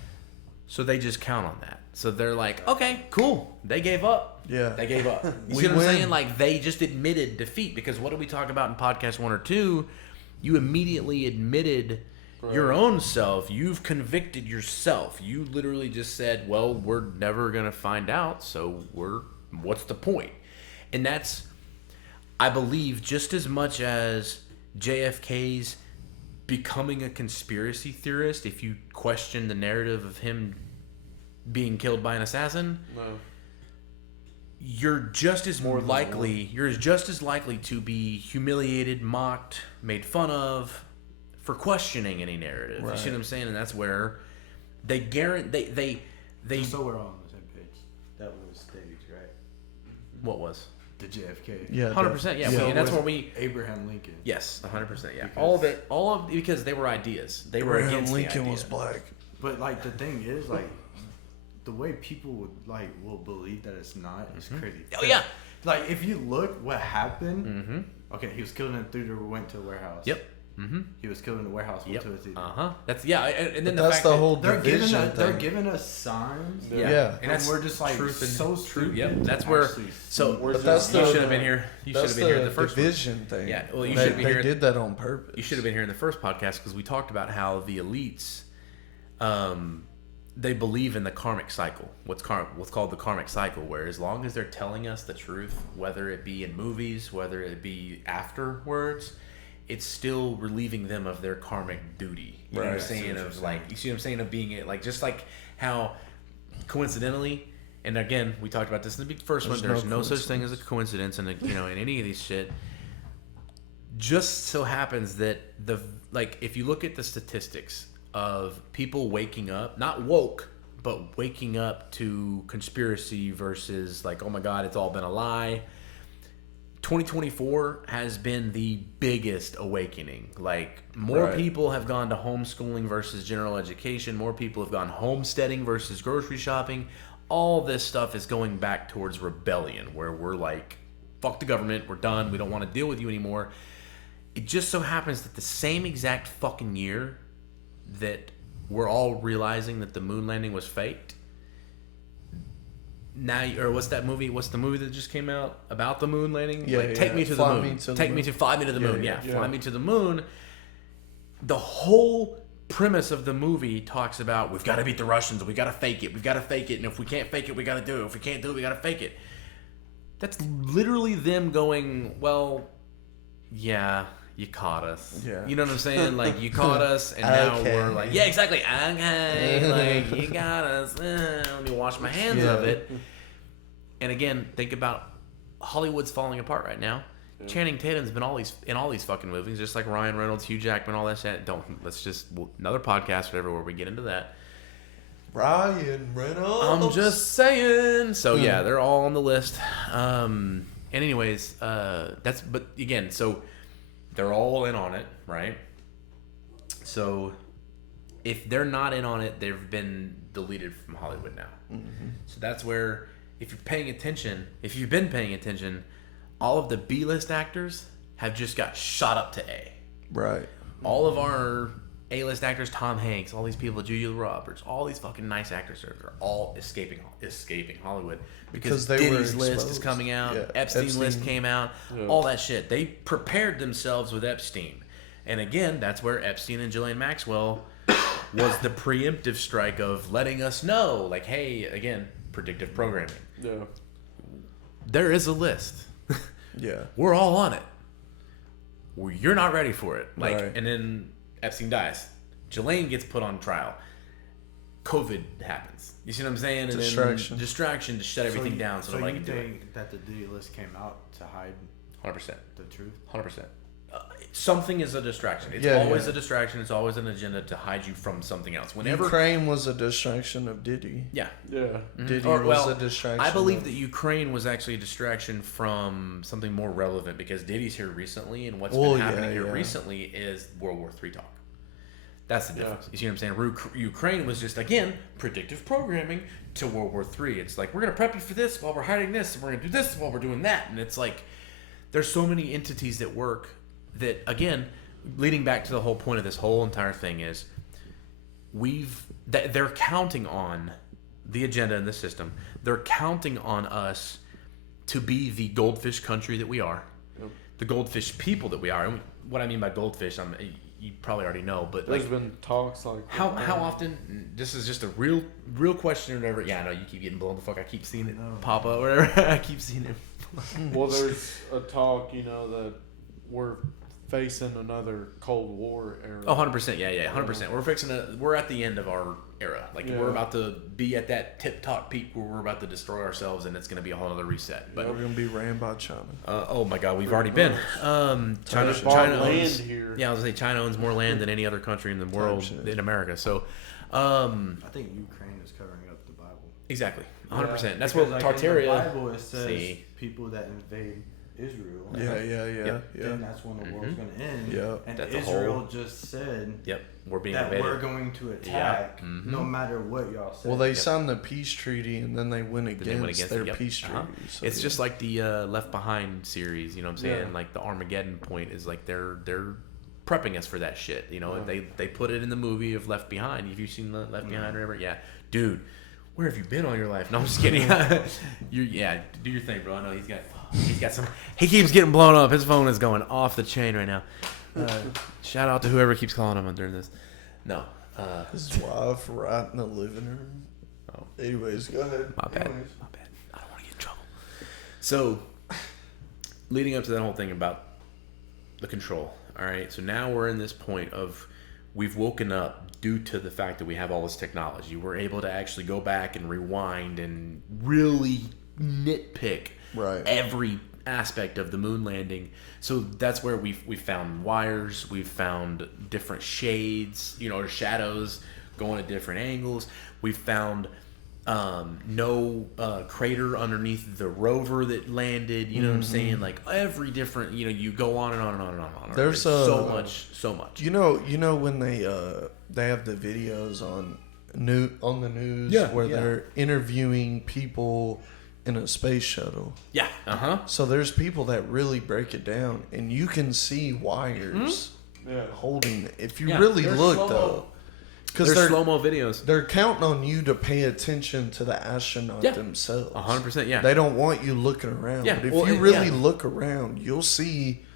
So they just count on that. So they're like, okay, cool. They gave up. Yeah. They gave up. You see what I'm saying? Like, they just admitted defeat. Because what did we talk about in podcast 1 or 2? You immediately admitted your own self. You've convicted yourself. You literally just said, well, we're never going to find out. So what's the point? And that's, I believe, just as much as JFK's becoming a conspiracy theorist, if you question the narrative of him being killed by an assassin, you're just as likely to be humiliated, mocked, made fun of for questioning any narrative. Right. You see what I'm saying? And that's where they guarantee they So we're all on the same page. That was staged, right? what was The JFK. Yeah, 100%. Yeah, yeah. and that's where we. Abraham Lincoln. Yes, 100%. Yeah, Because- all of because they were ideas. They were Abraham against Lincoln the idea. was black. But like the thing is, like the way people would will believe that it's not is crazy. Oh yeah. Like if you look what happened. Mm-hmm. Okay, he was killed in a theater. Went to a warehouse. Yep. Mm-hmm. He was killed in a warehouse. Went Yep. to a theater. That's and then But the that's fact the that whole They're giving division us, they're thing. giving us signs. Yeah. and that's we're just like truth and so truth. stupid. Yep, that's to where. actually So see. But that's you the- should have been here. You should That's have been here in the the first one. division thing. Yeah, well, you they, should be they here. did that on purpose. You should have been here in the first podcast because we talked about how the elites, they believe in the karmic cycle. What's called the karmic cycle, where as long as they're telling us the truth, whether it be in movies, whether it be afterwards, it's still relieving them of their karmic duty. You know what I'm Right. saying? Of like, you see what I'm saying? Of being it, like just like how coincidentally. And again, we talked about this in the first one. There's no such thing as a coincidence, in in any of these shit. Just so happens that if you look at the statistics of people waking up, not woke, but waking up to conspiracy versus like, oh my God, it's all been a lie. 2024 has been the biggest awakening. Like more Right. people have gone to homeschooling versus general education. More people have gone homesteading versus grocery shopping. All this stuff is going back towards rebellion, where we're like, fuck the government, we're done, we don't want to deal with you anymore. It just so happens that the same exact fucking year that we're all realizing that the moon landing was faked. Now, or what's that movie? What's the movie that just came out about the moon landing? Yeah, like, Take yeah. Me to Fly the Me Moon. to the Take Moon. Me to Fly Me to the Moon. Yeah, Yeah, Fly Me to the Moon. The whole premise of the movie talks about we've got to beat the Russians. We got to fake it. We've got to fake it. And if we can't fake it, we got to do it. If we can't do it, we got to fake it. That's literally them going, well, yeah, you caught us. Yeah. You know what I'm saying? Like, you caught us, and now Okay. we're like, yeah, exactly. Okay, like, you got us. Let me wash my hands of it. And again, think about Hollywood's falling apart right now. Yeah. Channing Tatum's been in all these fucking movies, just like Ryan Reynolds, Hugh Jackman, all that shit. Another podcast, whatever, where we get into that. Ryan Reynolds. I'm just saying. So yeah, they're all on the list. And anyways, but again, so they're all in on it, right? So if they're not in on it, they've been deleted from Hollywood now. Mm-hmm. So that's where, if you've been paying attention, all of the B-list actors have just got shot up to A. Right. All of our A-list actors, Tom Hanks, all these people, Julia Roberts, all these fucking nice actors are all escaping Hollywood because they were Diddy's list is exposed. coming out, Yeah. Epstein list came out, all that shit. They prepared themselves with Epstein. And again, that's where Epstein and Ghislaine Maxwell was the preemptive strike of letting us know, like, hey, again, predictive programming. Yeah. There is a list. Yeah. We're all on it. Well, you're not ready for it. Like, Right. and then Epstein dies. Ghislaine gets put on trial. COVID happens. You see what I'm saying? And Distraction. Distraction to shut everything down so nobody you can do it. think that the Diddy list came out to hide 100%. the truth? 100%. Something is a distraction. It's always a distraction. It's always an agenda to hide you from something else. Whenever Ukraine was a distraction of Diddy. Yeah. Yeah. Diddy Or, was a distraction. I believe of- that Ukraine was actually a distraction from something more relevant because Diddy's here recently, and what's been happening here recently is World War III talk. That's the difference. You see what I'm saying? Ukraine was just, again, predictive programming to World War III. It's like, we're going to prep you for this while we're hiding this, and we're going to do this while we're doing that. And it's like, there's so many entities that work that, again, leading back to the whole point of this whole entire thing is they're counting on the agenda in the system. They're counting on us to be the goldfish country that we are, the goldfish people that we are. And what I mean by goldfish, you probably already know, but There's like, been talks like how often? This is just a real question or whatever. Yeah, I know you keep getting blown the fuck. I keep seeing it pop up, whatever. I keep seeing it. well, there's a talk, that we're facing another Cold War era. Oh, 100%. Yeah, 100%. We're at the end of our era. Like we're about to be at that tip-top peak where we're about to destroy ourselves, and it's going to be a whole other reset. But we're going to be ran by China. Oh my God, we've already been. China owns here. Yeah, I was going to say China owns more land than any other country in the world in America. So, I think Ukraine is covering up the Bible. Exactly, 100%. That's what Tartaria. In the Bible it says people that invade Israel. Yeah. Then that's when the world's going to end. Yeah. And that's Israel just said we're being that invaded. we're going to attack no matter what y'all say. Well, they signed the peace treaty and then they went against their peace treaty. So, it's just like the Left Behind series, you know what I'm saying? Like the Armageddon point is like they're prepping us for that shit. You know, they put it in the movie of Left Behind. Have you seen the Left Behind or whatever? Yeah. Dude, where have you been all your life? No, I'm just kidding. Do your thing, bro. I know he's got some. He keeps getting blown up. His phone is going off the chain right now. Shout out to whoever keeps calling him during this. No. His wife right in the living room. Oh. Anyways, go ahead. My bad. I don't want to get in trouble. So, leading up to that whole thing about the control. All right. So now we're in this point of we've woken up due to the fact that we have all this technology. We're able to actually go back and rewind and really nitpick every aspect of the moon landing. So that's where we found wires, we've found different shades, or shadows going at different angles. We found no crater underneath the rover that landed. You know what I'm saying? Like every different. You go on and on and on and on and on. There's so much. You know when they have the videos on the news where they're interviewing people in a space shuttle. Yeah. So there's people that really break it down, and you can see wires holding it. If you really look, though, because they're slow-mo videos. They're counting on you to pay attention to the astronaut themselves. 100%. Yeah. They don't want you looking around. Yeah. But if you really look around, you'll see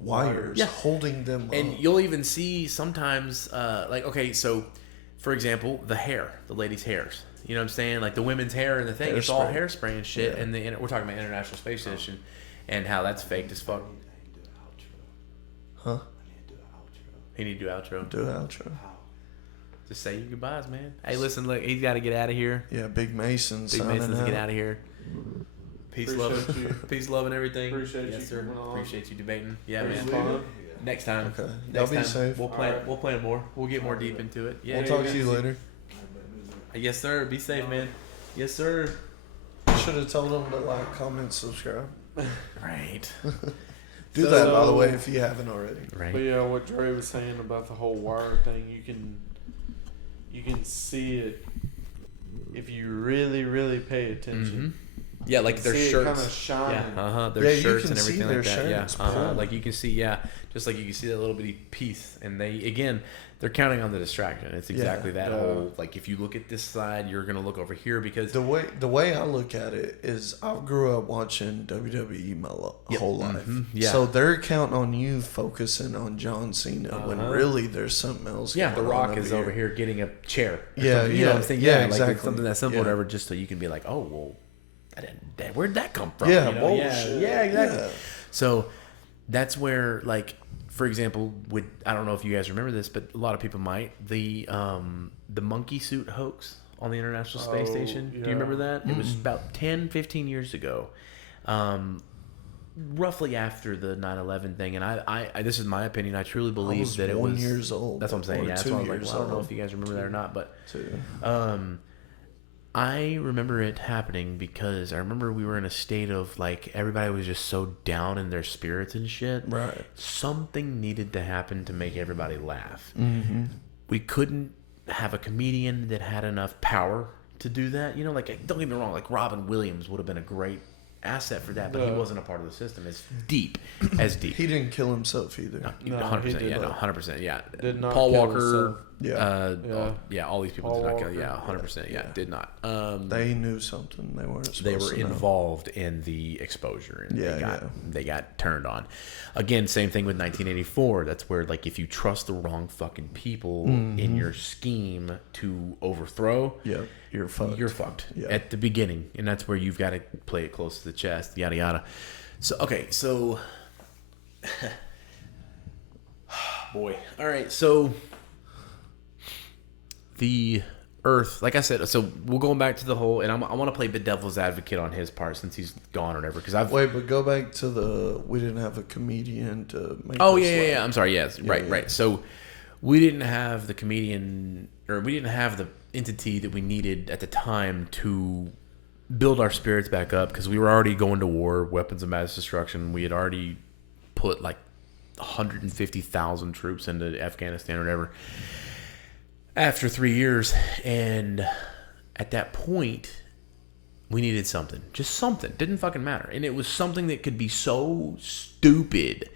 wires holding them up. And you'll even see sometimes, so for example, the lady's hairs. You know what I'm saying? Like the women's hair and the thing, it's all hairspray and shit. Yeah. And we're talking about International Space Station and how that's faked as fuck. Huh? He need to do outro. Do outro. Just say your goodbyes, man. Hey, listen, look, he's got to get out of here. Yeah, Big Mason's to get out of here. Peace, love, and everything. Appreciate you, sir. Appreciate you debating. Yeah, man. Fun. Next time. Okay. Next Y'all be time, safe. We'll plan more. We'll get more deep into it. Yeah. We'll talk to you later. Yes, sir. Be safe, man. Yes, sir. Should have told them to like, comment, subscribe. Right. Do that, by the way, if you haven't already. Right. But yeah, what Dre was saying about the whole wire thing, you can see it if you really, really pay attention. Yeah, like their shirts. Kind of shine. Yeah, their shirts and everything like that. Shirts, like you can see, just like you can see that little bitty piece, and they're counting on the distraction. It's exactly that whole, like, if you look at this side, you're gonna look over here because the way I look at it is I grew up watching WWE my whole life. Yeah. So they're counting on you focusing on John Cena when really there's something else. Yeah, The Rock is over here getting a chair. Yeah, you know what I'm saying? Yeah, exactly. Like it's something that simple, whatever, just so you can be like, oh well, where'd that come from? Yeah, bullshit. Yeah, exactly. Yeah. So that's where, like, for example, I don't know if you guys remember this, but a lot of people might, the monkey suit hoax on the International Space Station. Yeah. Do you remember that? It was about 10, 15 years ago, roughly after the 9/11 thing. And I this is my opinion. I truly believe that it was 1 years old. That's what I'm saying. Yeah, that's why I was like, well, I don't know if you guys remember that or not, but I remember it happening because I remember we were in a state of, like, everybody was just so down in their spirits and shit. Right. Something needed to happen to make everybody laugh. Mm-hmm. We couldn't have a comedian that had enough power to do that. Like, don't get me wrong, like Robin Williams would have been a great asset for that, but he wasn't a part of the system. It's deep. He didn't kill himself either. 100%. Yeah, 100%. Yeah. Did not Paul kill Walker. himself. All these people Paul did not Walker. kill. Yeah, 100%. Yeah, did not. They knew something they weren't supposed to know. They were involved in the exposure, and they got turned on. Again, same thing with 1984. That's where, like, if you trust the wrong fucking people in your scheme to overthrow, you're fucked. You're fucked at the beginning, and that's where you've got to play it close to the chest. Yada yada. So boy. All right. So the Earth, like I said, so we're going back to the whole, and I want to play the devil's advocate on his part since he's gone or whatever. Because wait, but go back to we didn't have a comedian to make. Oh yeah. I'm sorry. Yes, right. So we didn't have the comedian, or we didn't have the entity that we needed at the time to build our spirits back up because we were already going to war, weapons of mass destruction. We had already put like 150,000 troops into Afghanistan or whatever. After 3 years, and at that point, we needed something. Just something. Didn't fucking matter. And it was something that could be so stupid.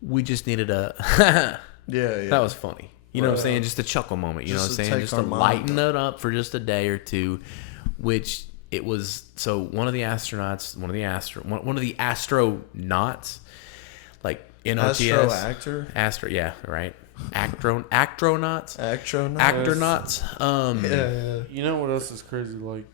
We just needed a... yeah. That was funny. You know what I'm saying? Just a chuckle moment. You know what I'm saying? Just to lighten it up for just a day or two, which it was... So one of the astronauts, one of the astronauts, like NOTS... Astro, yeah, right. Actronauts. Yeah. You know what else is crazy? Like,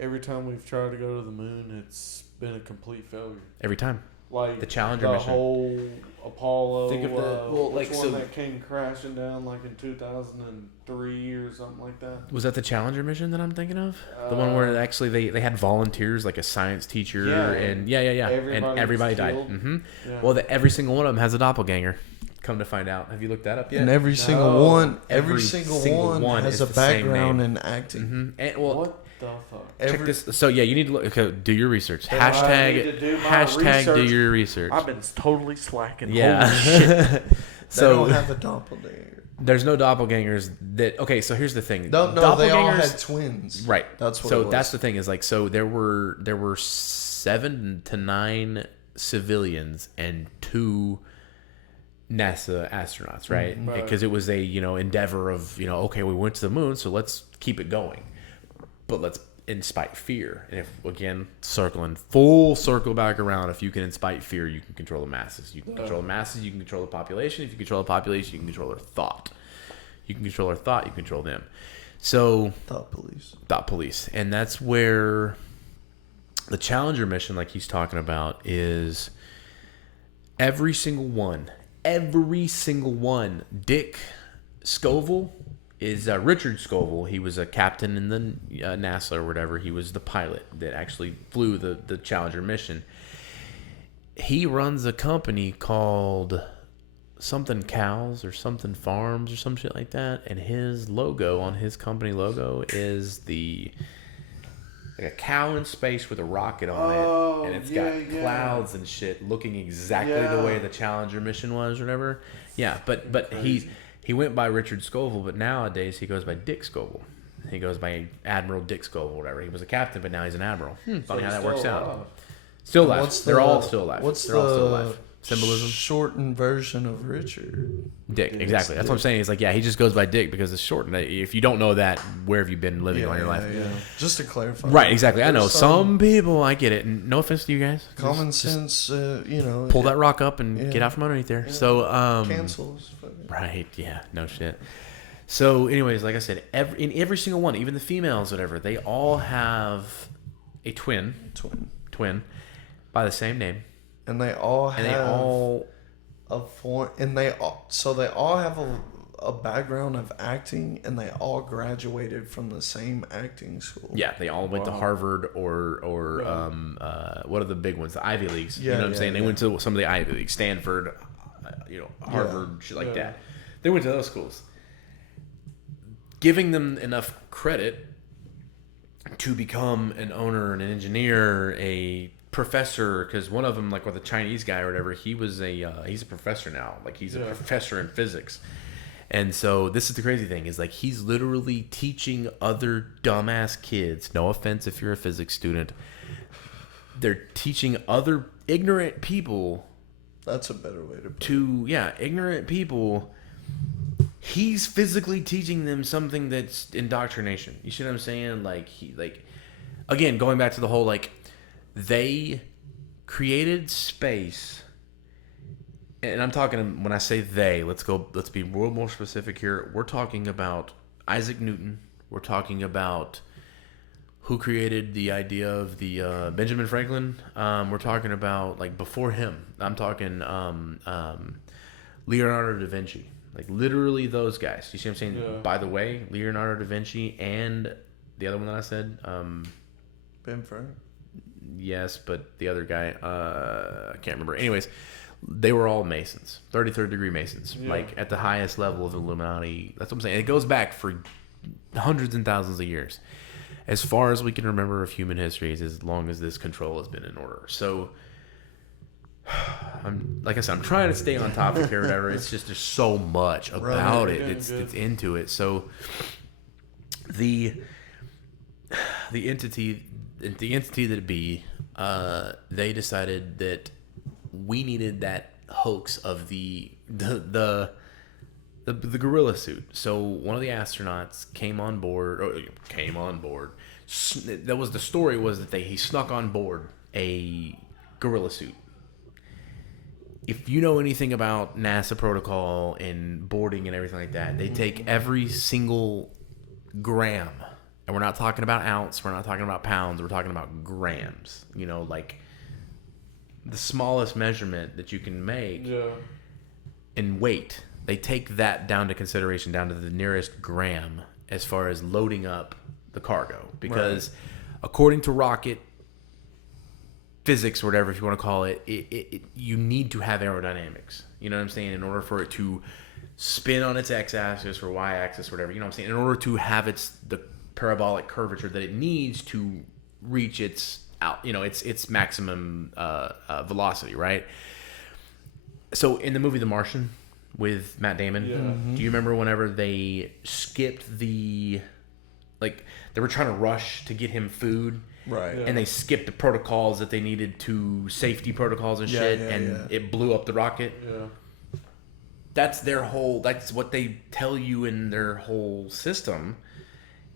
every time we've tried to go to the moon, it's been a complete failure. Every time. Like the Challenger the mission. whole Apollo. Think of the which one that came crashing down like in 2003 or something like that. Was that the Challenger mission that I'm thinking of? The one where actually they had volunteers, like a science teacher, and everybody died. Mm-hmm. Yeah. Well, every single one of them has a doppelganger. Come to find out, have you looked that up yet? And every single one has a background in acting. Mm-hmm. And what the fuck? Check this. So yeah, you need to look. Okay, do your research. Hashtag do your research. I've been totally slacking. Yeah. Holy shit. So they don't have a doppelganger. There's no doppelgangers. Okay, so here's the thing. No, they all had twins. Right. That's what. So it was. That's the thing is like so there were 7 to 9 civilians and 2 NASA astronauts, right? Because it was a endeavor of okay, we went to the moon, so let's keep it going, but let's inspire fear. And if again full circle back around, if you can inspire fear, you can control the masses. You can control the masses. You can control the population. If you control the population, you can control their thought. You can control their thought. You can control them. So thought police, and that's where the Challenger mission, like he's talking about, is every single one. Dick Scoville is Richard Scoville. He was a captain in the NASA or whatever. He was the pilot that actually flew the Challenger mission. He runs a company called something Cows or something Farms or some shit like that. And his logo on his company logo is like a cow in space with a rocket on it, and it's got clouds and shit, looking exactly the way the Challenger mission was, or whatever. Yeah, but he went by Richard Scoville, but nowadays he goes by Dick Scoville. He goes by Admiral Dick Scoville, whatever. He was a captain, but now he's an admiral. Funny how that works out. Still alive. They're all still alive. They're all still alive. Symbolism. Shortened version of Richard. Dick, exactly. That's what I'm saying. He's like, he just goes by Dick because it's shortened. If you don't know that, where have you been living all your life? Yeah. Just to clarify. Right, exactly. I know. Some people, I get it. And no offense to you guys. Common sense, pull that rock up and get out from underneath there. Yeah. So, cancels. Right, yeah, no shit. So, anyways, like I said, in every single one, even the females, whatever, they all have a twin by the same name. And they all have they all have a background of acting, and they all graduated from the same acting school. Yeah, they all went to Harvard or what are the big ones? The Ivy Leagues. You know what I'm saying? They went to some of the Ivy Leagues, Stanford, Harvard, shit like that. They went to those schools. Giving them enough credit to become an owner, an engineer, a professor, because one of them, like with the Chinese guy or whatever, he's a professor now. Like he's a professor in physics. And so this is the crazy thing, is like he's literally teaching other dumbass kids, no offense if you're a physics student, they're teaching other ignorant people. That's a better way to put it. Ignorant people. He's physically teaching them something that's indoctrination. You see what I'm saying? Again, going back to the whole, they created space, and I'm talking, when I say they, let's be real more specific here. We're talking about Isaac Newton. We're talking about who created the idea of the Benjamin Franklin. We're talking about before him. I'm talking Leonardo da Vinci. Like literally those guys. You see what I'm saying? Yeah. By the way, Leonardo da Vinci and the other one that I said, Ben Frank. yes, but the other guy, I can't remember. Anyways, they were all Masons, 33rd degree Masons, like at the highest level of Illuminati. That's what I'm saying. It goes back for hundreds and thousands of years. As far as we can remember of human history, is as long as this control has been in order. So, like I said, I'm trying to stay on topic here, or whatever. It's just there's so much about it. It's into it. So, the entity that it be, they decided that we needed that hoax of the gorilla suit. So one of the astronauts came on board. That was the story. Was that he snuck on board a gorilla suit. If you know anything about NASA protocol and boarding and everything like that, they take every single gram, and we're not talking about ounce, we're not talking about pounds, we're talking about grams. You know, like the smallest measurement that you can make in weight. They take that down to consideration, down to the nearest gram, as far as loading up the cargo. Because according to rocket physics, or whatever, if you want to call it, you need to have aerodynamics. You know what I'm saying? In order for it to spin on its x-axis or y-axis, or whatever. You know what I'm saying? In order to have the parabolic curvature that it needs to reach its maximum velocity, right? So in the movie The Martian with Matt Damon, do you remember whenever they skipped they were trying to rush to get him food, right? And they skipped the protocols that they needed to, safety protocols and shit, and it blew up the rocket. Yeah. That's that's what they tell you in their whole system,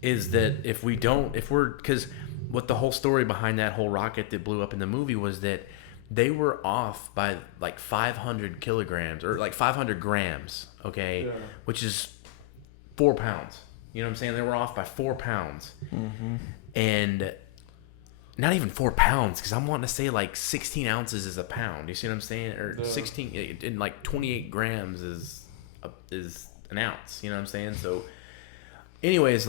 is that because what the whole story behind that whole rocket that blew up in the movie was that they were off by like 500 kilograms or like 500 grams, okay, which is 4 pounds. You know what I'm saying? They were off by 4 pounds. Mm-hmm. And not even 4 pounds, because I'm wanting to say like 16 ounces is a pound. You see what I'm saying? Or 16, and like 28 grams is an ounce. You know what I'm saying? So, anyways,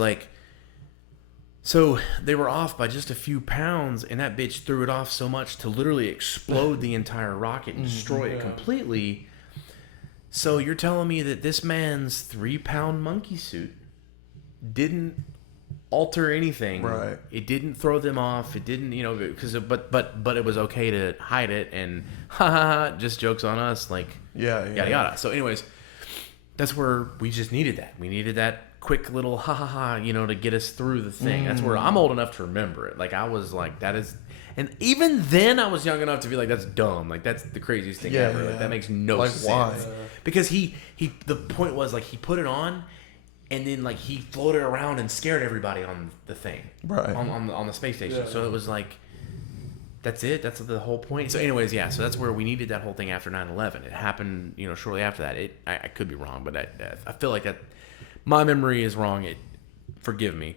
so they were off by just a few pounds, and that bitch threw it off so much to literally explode the entire rocket and destroy it completely. So you're telling me that this man's 3-pound monkey suit didn't alter anything, right? It didn't throw them off. It didn't, but it was okay to hide it, and just jokes on us, yada yada. So anyways, that's where we just needed that. We needed that quick little to get us through the thing. That's where I'm old enough to remember it. Like I was like, that is, and even then I was young enough to be like, that's dumb. Like that's the craziest thing ever. Like that makes no sense. Why? Because the point was like he put it on, and then like he floated around and scared everybody on the thing, right? On the space station. So it was like, that's it. That's the whole point. So anyways, so that's where we needed that whole thing after 9/11. It happened, shortly after that. I could be wrong, but I feel like that. My memory is wrong. Forgive me.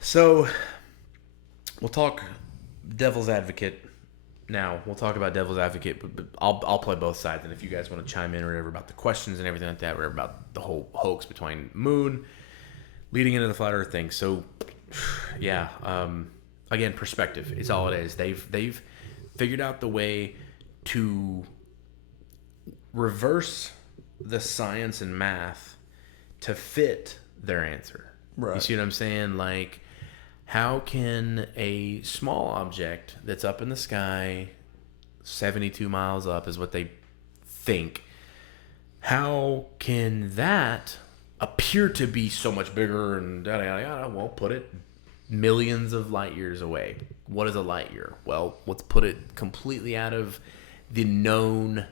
So, we'll talk devil's advocate now. We'll talk about devil's advocate, but I'll play both sides. And if you guys want to chime in or whatever about the questions and everything like that, or about the whole hoax between Moon leading into the flat Earth thing. So, again, perspective is all it is. They've figured out the way to reverse the science and math to fit their answer. Right. You see what I'm saying? Like, how can a small object that's up in the sky, 72 miles up is what they think, how can that appear to be so much bigger and yada, yada, yada? Well, put it millions of light years away. What is a light year? Well, let's put it completely out of the known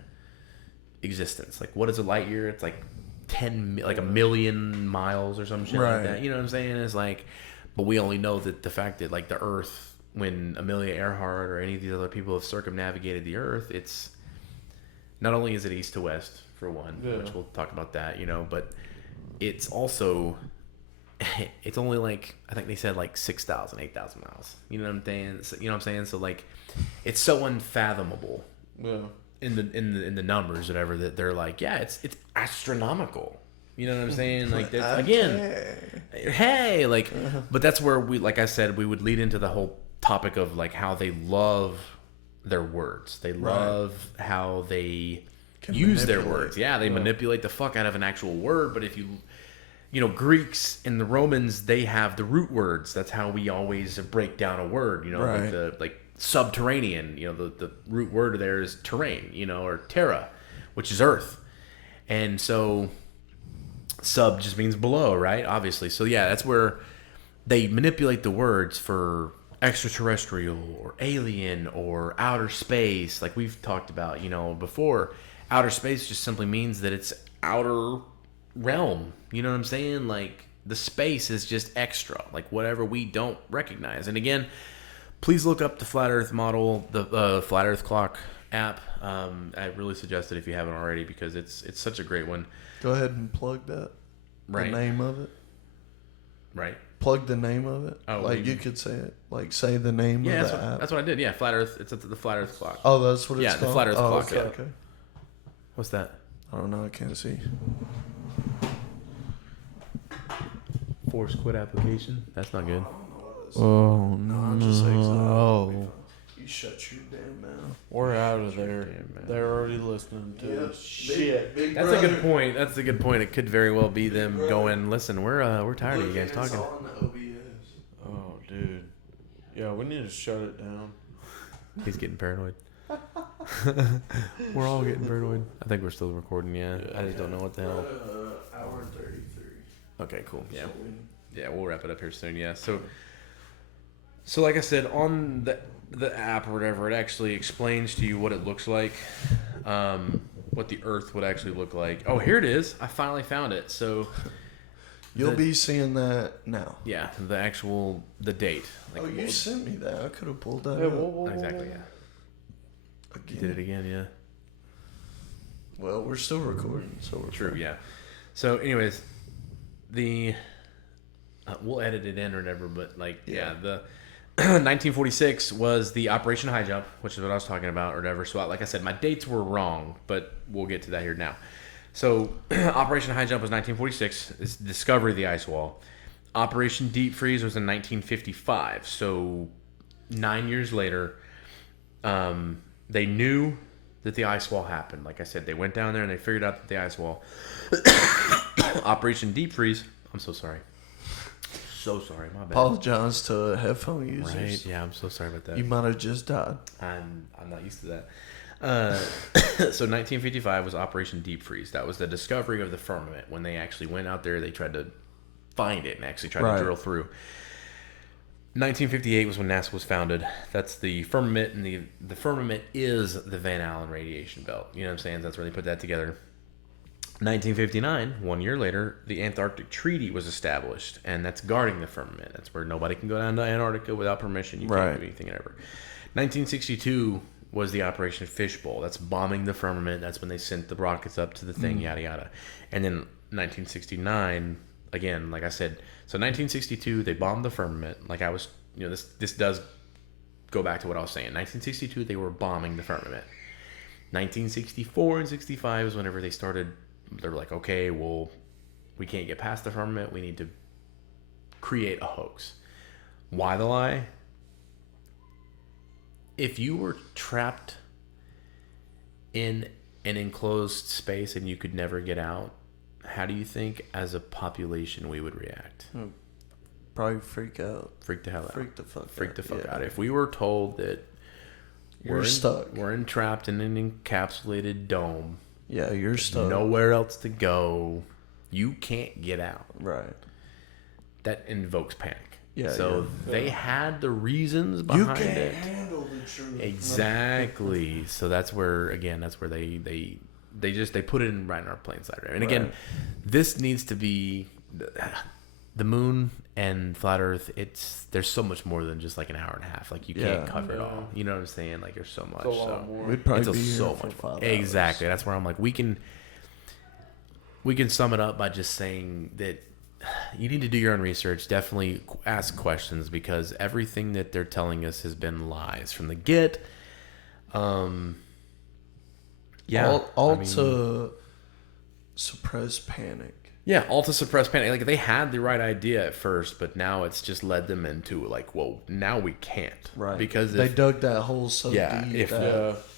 existence. Like, what is a light year? It's like a million miles or some shit like that. You know what I'm saying? It's like, but we only know that the fact that like the Earth, when Amelia Earhart or any of these other people have circumnavigated the Earth, it's not only is it east to west for one, which we'll talk about that, but it's also, it's only like, I think they said like 6,000, 8,000 miles. You know what I'm saying? So, So like, it's so unfathomable. Yeah. in the numbers, whatever, that they're like, yeah, it's astronomical. You know what I'm saying? Like that's, again, hey, like, but that's where we, like I said, we would lead into the whole topic of like how they love their words. They love how they use their words. Yeah, they manipulate the fuck out of an actual word. But if you know, Greeks and the Romans, they have the root words. That's how we always break down a word. You know, like subterranean. You know, the root word there is terrain. You know, or terra, which is earth, and so. Sub just means below, right? Obviously. So yeah, that's where they manipulate the words for extraterrestrial or alien or outer space. Like we've talked about, you know, before. Outer space just simply means that it's outer realm. You know what I'm saying? Like the space is just extra, like whatever we don't recognize. And again, please look up the Flat Earth model, the Flat Earth Clock app. I really suggest it if you haven't already, because it's such a great one. Go ahead and plug that. Right. The name of it. Right. Plug the name of it. Oh, like you could say it. Like say the name of the app. That's what I did. Yeah, Flat Earth. It's the Flat Earth Clock. Oh, that's what it's called? Yeah, the Flat Earth Clock. Okay, Yeah. okay. What's that? I don't know. I can't see. Force quit application. That's not good. Oh No, no! I'm just saying. You shut your damn mouth. We're out of there. They're already listening to us. Shit. Big That's brother. a good point. That's a good point. It could very well be them going, listen, we're tired of you guys talking. On the OBS. Oh, dude. Yeah, we need to shut it down. He's getting paranoid. We're all getting paranoid. I think we're still recording, yeah. I just don't know what the hell. Hour and 33. Okay, cool. Yeah. Yeah, we'll wrap it up here soon, yeah. So like I said, on the app or whatever, it actually explains to you what it looks like, what the Earth would actually look like. Oh, here it is. I finally found it. So You'll be seeing that now. yeah, the date. Like, Oh, you sent me that. I could have pulled that Yeah, up. exactly, yeah. Again. Did it again, yeah. Well, we're still recording, so we're True, fine. yeah. So, anyways, we'll edit it in or whatever, but like, yeah, the 1946 was the Operation High Jump, which is what I was talking about or whatever. So, like I said, my dates were wrong, but we'll get to that here now. So, Operation High Jump was 1946. It's the discovery of the ice wall. Operation Deep Freeze was in 1955. So, 9 years later, they knew that the ice wall happened. Like I said, they went down there and they figured out that the ice wall. Operation Deep Freeze. I'm so sorry. So sorry, my bad. Apologize to headphone users. Right? Yeah, I'm so sorry about that. You might have just died. I'm not used to that. So 1955 was Operation Deep Freeze. That was the discovery of the firmament. When they actually went out there, they tried to find it and actually tried to drill through. 1958 was when NASA was founded. That's the firmament, and the firmament is the Van Allen radiation belt. You know what I'm saying? That's where they put that together. 1959, 1 year later, the Antarctic Treaty was established, and that's guarding the firmament. That's where nobody can go down to Antarctica without permission. You can't do anything ever. 1962 was the Operation Fishbowl. That's bombing the firmament. That's when they sent the rockets up to the thing, yada yada. And then 1969, again, like I said, so 1962 they bombed the firmament. Like I was, you know, this does go back to what I was saying. 1962 they were bombing the firmament. 1964 and 65 is whenever they started. They were like, okay, well, we can't get past the firmament. We need to create a hoax. Why the lie? If you were trapped in an enclosed space and you could never get out, how do you think as a population we would react? Probably freak out. Freak the hell out. Freak the fuck out. Freak the fuck out. If we were told that You're stuck. We're entrapped in an encapsulated dome. Yeah, you're stuck. Nowhere else to go. You can't get out. Right. That invokes panic. Yeah. So they had the reasons behind you can't it. handle the truth. Exactly. So that's where they put it in right in our plain sight. Right? And again, this needs to be the moon and flat Earth. There's so much more than just like an hour and a half. Like you can't cover it all. You know what I'm saying? Like there's so much. We'd probably be so here for much 5 hours. Exactly. That's where I'm like we can sum it up by just saying that you need to do your own research. Definitely ask questions because everything that they're telling us has been lies from the get. Yeah. All to suppress panic. Yeah, all to suppress panic. Like, they had the right idea at first, but now it's just led them into, like, well, now we can't. Right. Because they dug that hole so deep.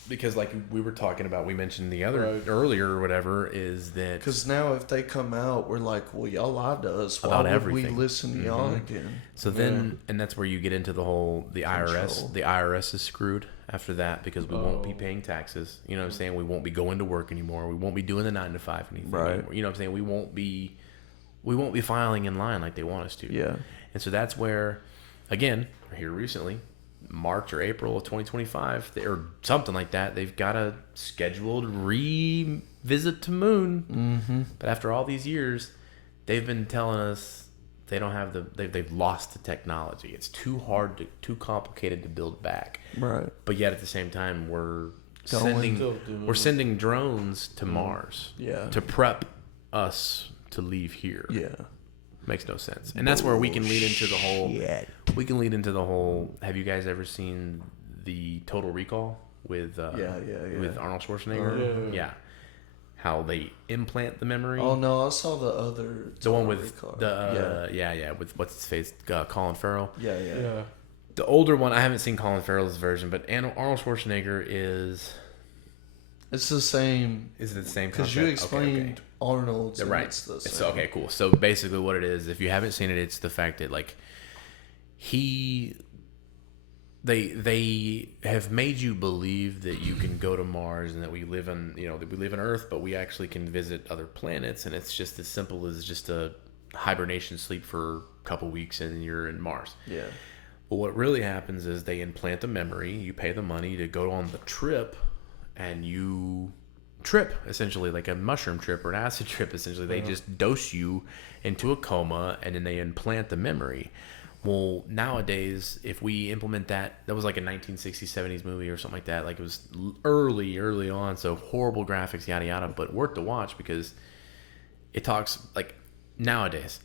Because, like we were talking about, we mentioned the other earlier or whatever, is that... Because now if they come out, we're like, well, y'all lied to us. Why about would everything. we listen to y'all again? So then, and that's where you get into the whole, the IRS. The IRS is screwed after that because we won't be paying taxes. You know what I'm saying? We won't be going to work anymore. We won't be doing the 9 to 5 anything anymore. You know what I'm saying? We won't be filing in line like they want us to. Yeah. And so that's where, again, here recently, March or April of 2025, or something like that, they've got a scheduled revisit to Moon. Mm-hmm. But after all these years, they've been telling us they don't have they've lost the technology. It's too hard, too complicated to build back. Right. But yet at the same time, we're sending drones to Mars. Yeah. To prep us to leave here. Yeah. Makes no sense. And that's where we can lead into the whole... Have you guys ever seen the Total Recall with with Arnold Schwarzenegger? Yeah. How they implant the memory. Oh, no, I saw the other... The one with with what's his face? Colin Farrell. Yeah. The older one, I haven't seen Colin Farrell's version, but Arnold Schwarzenegger is... It's the same... Is it the same concept? Because you explained Arnold's, and it's the same. It's, okay, cool. So basically what it is, if you haven't seen it, it's the fact that, like, they have made you believe that you can go to Mars and that we live on, that we live on Earth, but we actually can visit other planets, and it's just as simple as just a hibernation sleep for a couple weeks and you're in Mars. Yeah. But what really happens is they implant the memory, you pay the money to go on the trip, and you trip, essentially, like a mushroom trip or an acid trip, essentially. They just dose you into a coma, and then they implant the memory. Well, nowadays, if we implement that was like a 1960s, 70s movie or something like that. Like, it was early on, so horrible graphics, yada, yada, but worth to watch because it talks, like, nowadays,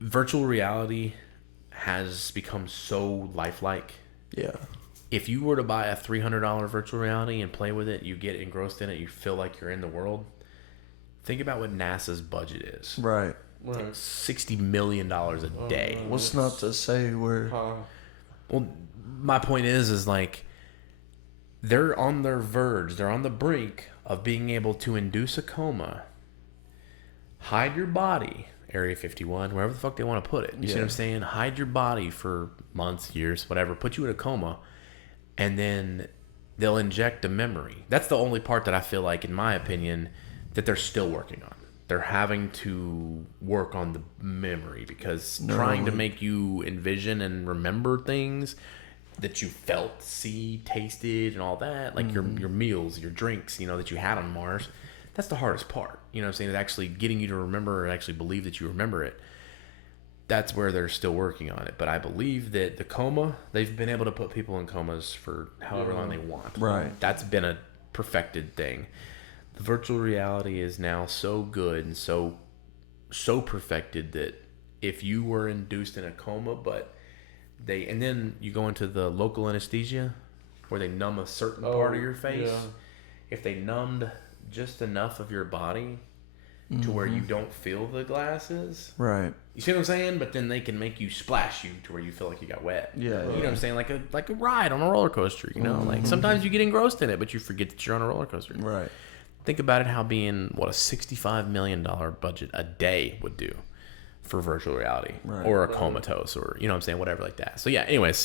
virtual reality has become so lifelike. Yeah. If you were to buy a $300 virtual reality and play with it, you get engrossed in it, you feel like you're in the world. Think about what NASA's budget is. Right. $60 million a day. What's not to say we're... Well, my point is like, they're on their verge, they're on the brink of being able to induce a coma, hide your body, Area 51, wherever the fuck they want to put it. You see what I'm saying? Hide your body for months, years, whatever, put you in a coma, and then they'll inject a memory. That's the only part that I feel like, in my opinion, that they're still working on. They're having to work on the memory because trying to make you envision and remember things that you felt, see, tasted, and all that, like your meals, your drinks, that you had on Mars, that's the hardest part. You know what I'm saying? It's actually getting you to remember and actually believe that you remember it. That's where they're still working on it. But I believe that the coma, they've been able to put people in comas for however long they want. Right. That's been a perfected thing. The virtual reality is now so good and so perfected that if you were induced in a coma, and then you go into the local anesthesia where they numb a certain part of your face. If they numbed just enough of your body to where you don't feel the glasses. Right. You see what I'm saying? But then they can make you splash you to where you feel like you got wet. Yeah. You know what I'm saying? Like a ride on a roller coaster, Like, sometimes you get engrossed in it, but you forget that you're on a roller coaster. Right. Think about it, how being, a $65 million budget a day would do for virtual reality. Right. Or a comatose, or, whatever like that. So, yeah, anyways,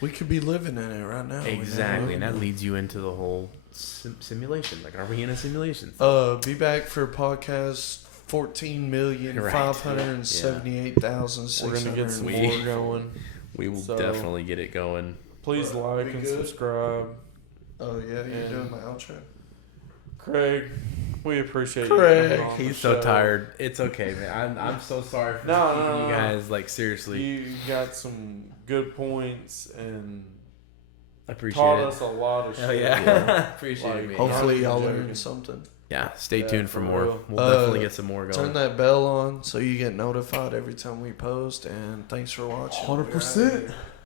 we could be living in it right now. Exactly, and that leads you into the whole simulation. Like, are we in a simulation? Be back for podcast 14,578,600. We're gonna get some more going. We will definitely get it going. Please like and subscribe. Oh yeah, you're doing my outro. Craig, we appreciate Craig. you. He's so tired. It's okay, man. I'm so sorry for keeping you guys, like, seriously. You got some good points and taught us a lot of shit. Oh yeah, appreciate it. Hopefully y'all learned something. Yeah, stay tuned for more. We'll definitely get some more going. Turn that bell on so you get notified every time we post. And thanks for watching. 100%.